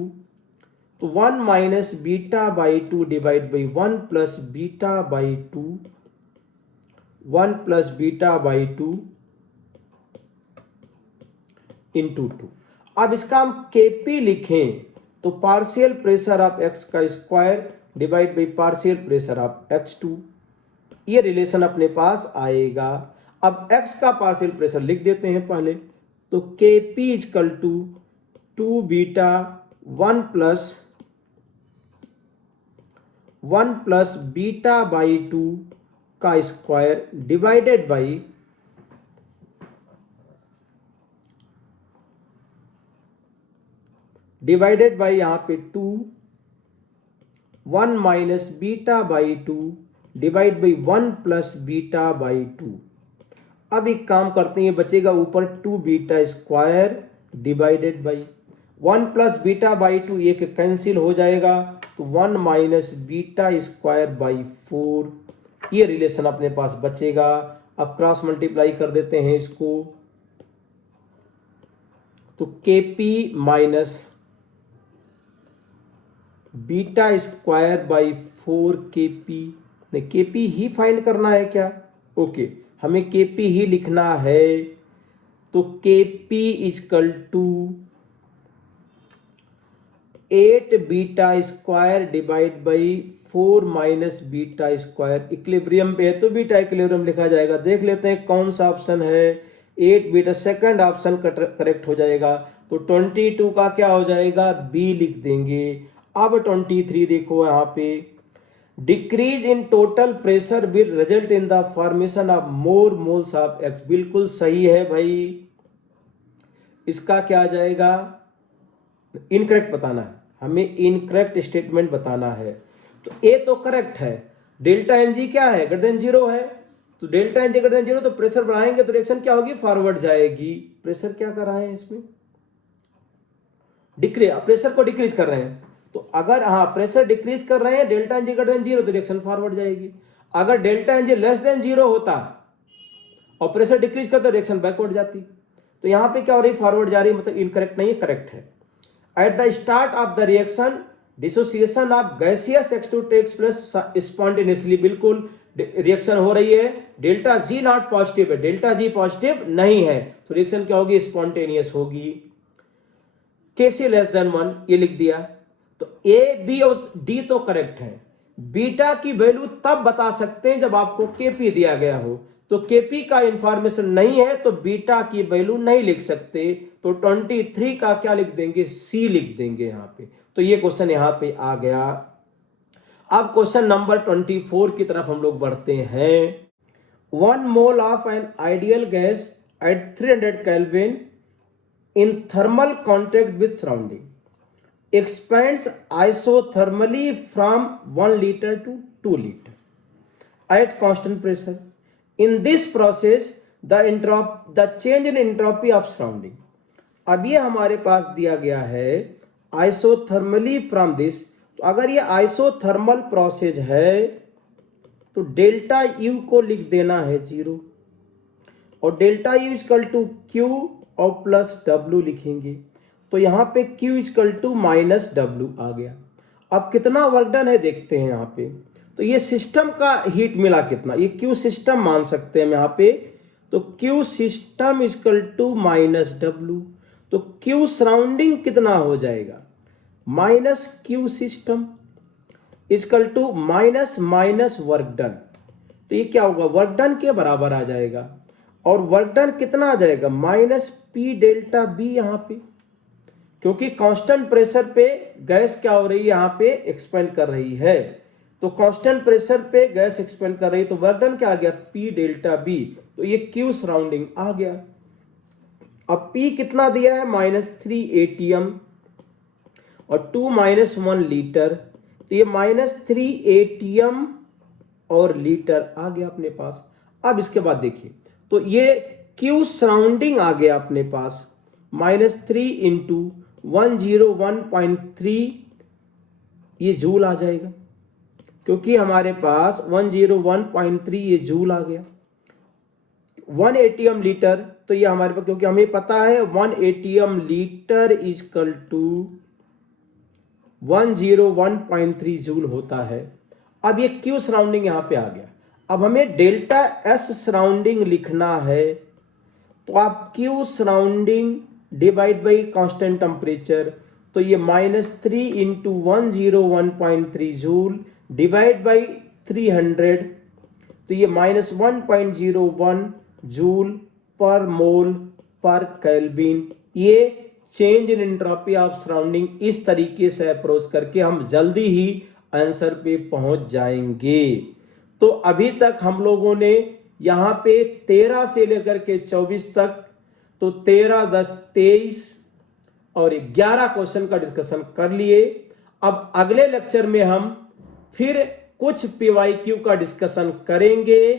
तो 1 minus beta by 2 divide by 1 plus beta by 2, 1 plus beta by 2 into 2। अब इसका हम Kp लिखें तो पार्शियल प्रेशर ऑफ x का square divide by partial pressure of x2, ये रिलेशन अपने पास आएगा। अब x का पार्शियल प्रेशर लिख देते हैं पहले, तो Kp equal to 2 beta 1 plus beta by 2 का स्क्वायर डिवाइडेड बाई यहाँ पे 2 1 minus beta by 2 divide by 1 plus beta by 2। अब एक काम करते हैं, बचेगा ऊपर 2 beta square divided by 1 plus beta by 2, एक कैंसिल हो जाएगा, तो 1 माइनस बीटा स्क्वायर बाई 4, ये रिलेशन अपने पास बचेगा। अब क्रॉस मल्टीप्लाई कर देते हैं इसको, तो Kp minus beta square by 4 Kp, नहीं Kp ही फाइंड करना है क्या? ओके, हमें Kp ही लिखना है, तो Kp equal to 8 beta square divide by 4 minus beta square. Equilibrium पे है तो बीटा इक्विलिब्रियम लिखा जाएगा। देख लेते हैं कौन सा ऑप्शन है, 8 बीटा, सेकंड ऑप्शन करेक्ट हो जाएगा। तो 22 का क्या हो जाएगा, बी लिख देंगे। अब 23 देखो यहाँ पे, decrease in total pressure will result in the formation of more moles of x. बिल्कुल सही है भाई, इसका क्या आ जाएगा, इनकरेक्ट बताना है हमें, इनकरेक्ट स्टेटमेंट बताना है। तो ए तो करेक्ट है, डेल्टा एन जी क्या है, ग्रेटर देन 0 है, तो delta N G greater than 0, तो प्रेशर बढ़ाएंगे तो रिएक्शन क्या होगी, फॉरवर्ड जाएगी। प्रेशर क्या कर रहे हैं इसमें, डिक्रीज, प्रेशर को डिक्रीज कर रहे हैं, तो अगर हाँ प्रेशर डिक्रीज कर रहे हैं, delta N G greater than 0, तो रिएक्शन फॉरवर्ड जाएगी। अगर delta N G less than 0 होता और प्रेशर डिक्रीज करता तो रिएक्शन बैकवर्ड जाती। तो यहाँ पे क्या हो रही, फॉरवर्ड जा रही, मतलब इनकरेक्ट नहीं है, करेक्ट है। At the start of the reaction dissociation of gaseous X2 takes place spontaneously. बिल्कुल रिएक्शन हो रही है, डेल्टा जी नॉट पॉजिटिव है, डेल्टा जी पॉजिटिव नहीं है, तो रिएक्शन क्या होगी, स्पॉन्टेनियस होगी। Kc लेस देन 1 ये लिख दिया। तो ए बी और डी तो करेक्ट है। बीटा की वैल्यू तब बता सकते हैं जब आपको Kp दिया गया हो, तो Kp का इंफॉर्मेशन नहीं है तो बीटा की वैल्यू नहीं लिख सकते, तो 23 का क्या लिख देंगे, सी लिख देंगे यहाँ पे। तो ये क्वेश्चन यहाँ पे आ गया। अब क्वेश्चन नंबर 24 की तरफ हम लोग बढ़ते हैं। 1 mole of N ideal gas at 300 kelvin in thermal contact with surrounding expands isothermally from 1 liter to 2 liter at constant pressure. In this process the change in entropy of surrounding, अब ये हमारे पास दिया गया है isothermally from this, तो अगर ये isothermal process है तो डेल्टा यू को लिख देना है 0, और delta U equal to Q और प्लस W लिखेंगे, तो यहाँ पे Q equal to minus W आ गया। अब कितना वर्क डन है देखते हैं यहाँ पे, तो ये सिस्टम का हीट मिला कितना, ये Q सिस्टम मान सकते हैं हम यहाँ पे, तो Q system equal to minus W, तो Q सराउंडिंग कितना हो जाएगा, minus Q system equal to minus minus work done, तो ये क्या होगा, वर्क डन के बराबर आ जाएगा। और वर्क डन कितना आ जाएगा, माइनस पी डेल्टा बी यहाँ पे, क्योंकि कांस्टेंट प्रेशर पे गैस क्या हो रही है, यहाँ पे एक्सपेंड कर रही है, तो कांस्टेंट प्रेशर पे गैस एक्सपेंड कर रही है, तो वर्क डन क्या आ गया, पी डेल्टा बी, तो ये क्यू सराउंडिंग आ गया। अब पी कितना दिया है, -3 ATM और 2 - 1 लीटर, तो ये -3 ATM और लीटर आ गया अपने पास। अब इसके बाद देखिए, तो ये Q सराउंडिंग आ गया अपने पास, -3 इंटू 101.3, ये जूल आ जाएगा, क्योंकि हमारे पास 101.3 ये जूल आ गया। 1 ATM लीटर, तो ये हमारे पास, क्योंकि हमें पता है 1 ATM litre equal to 101.3 joule होता है। अब ये Q सराउंडिंग यहाँ पे आ गया। अब हमें डेल्टा एस सराउंडिंग लिखना है, तो आप Q surrounding divide by constant temperature, तो ये -3 इंटू 101.3 जूल डिवाइड बाई 300, तो ये -1.01 जूल पर मोल पर केल्विन। ये change in entropy of surrounding, इस तरीके से अप्रोच करके हम जल्दी ही आंसर पे पहुंच जाएंगे। तो अभी तक हम लोगों ने यहाँ पे 13 से लेकर के 24 तक, तो 13, 10, 23 और 11 क्वेश्चन का डिस्कशन कर लिए। अब अगले लेक्चर में हम फिर कुछ PYQ का डिस्कशन करेंगे।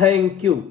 Thank you.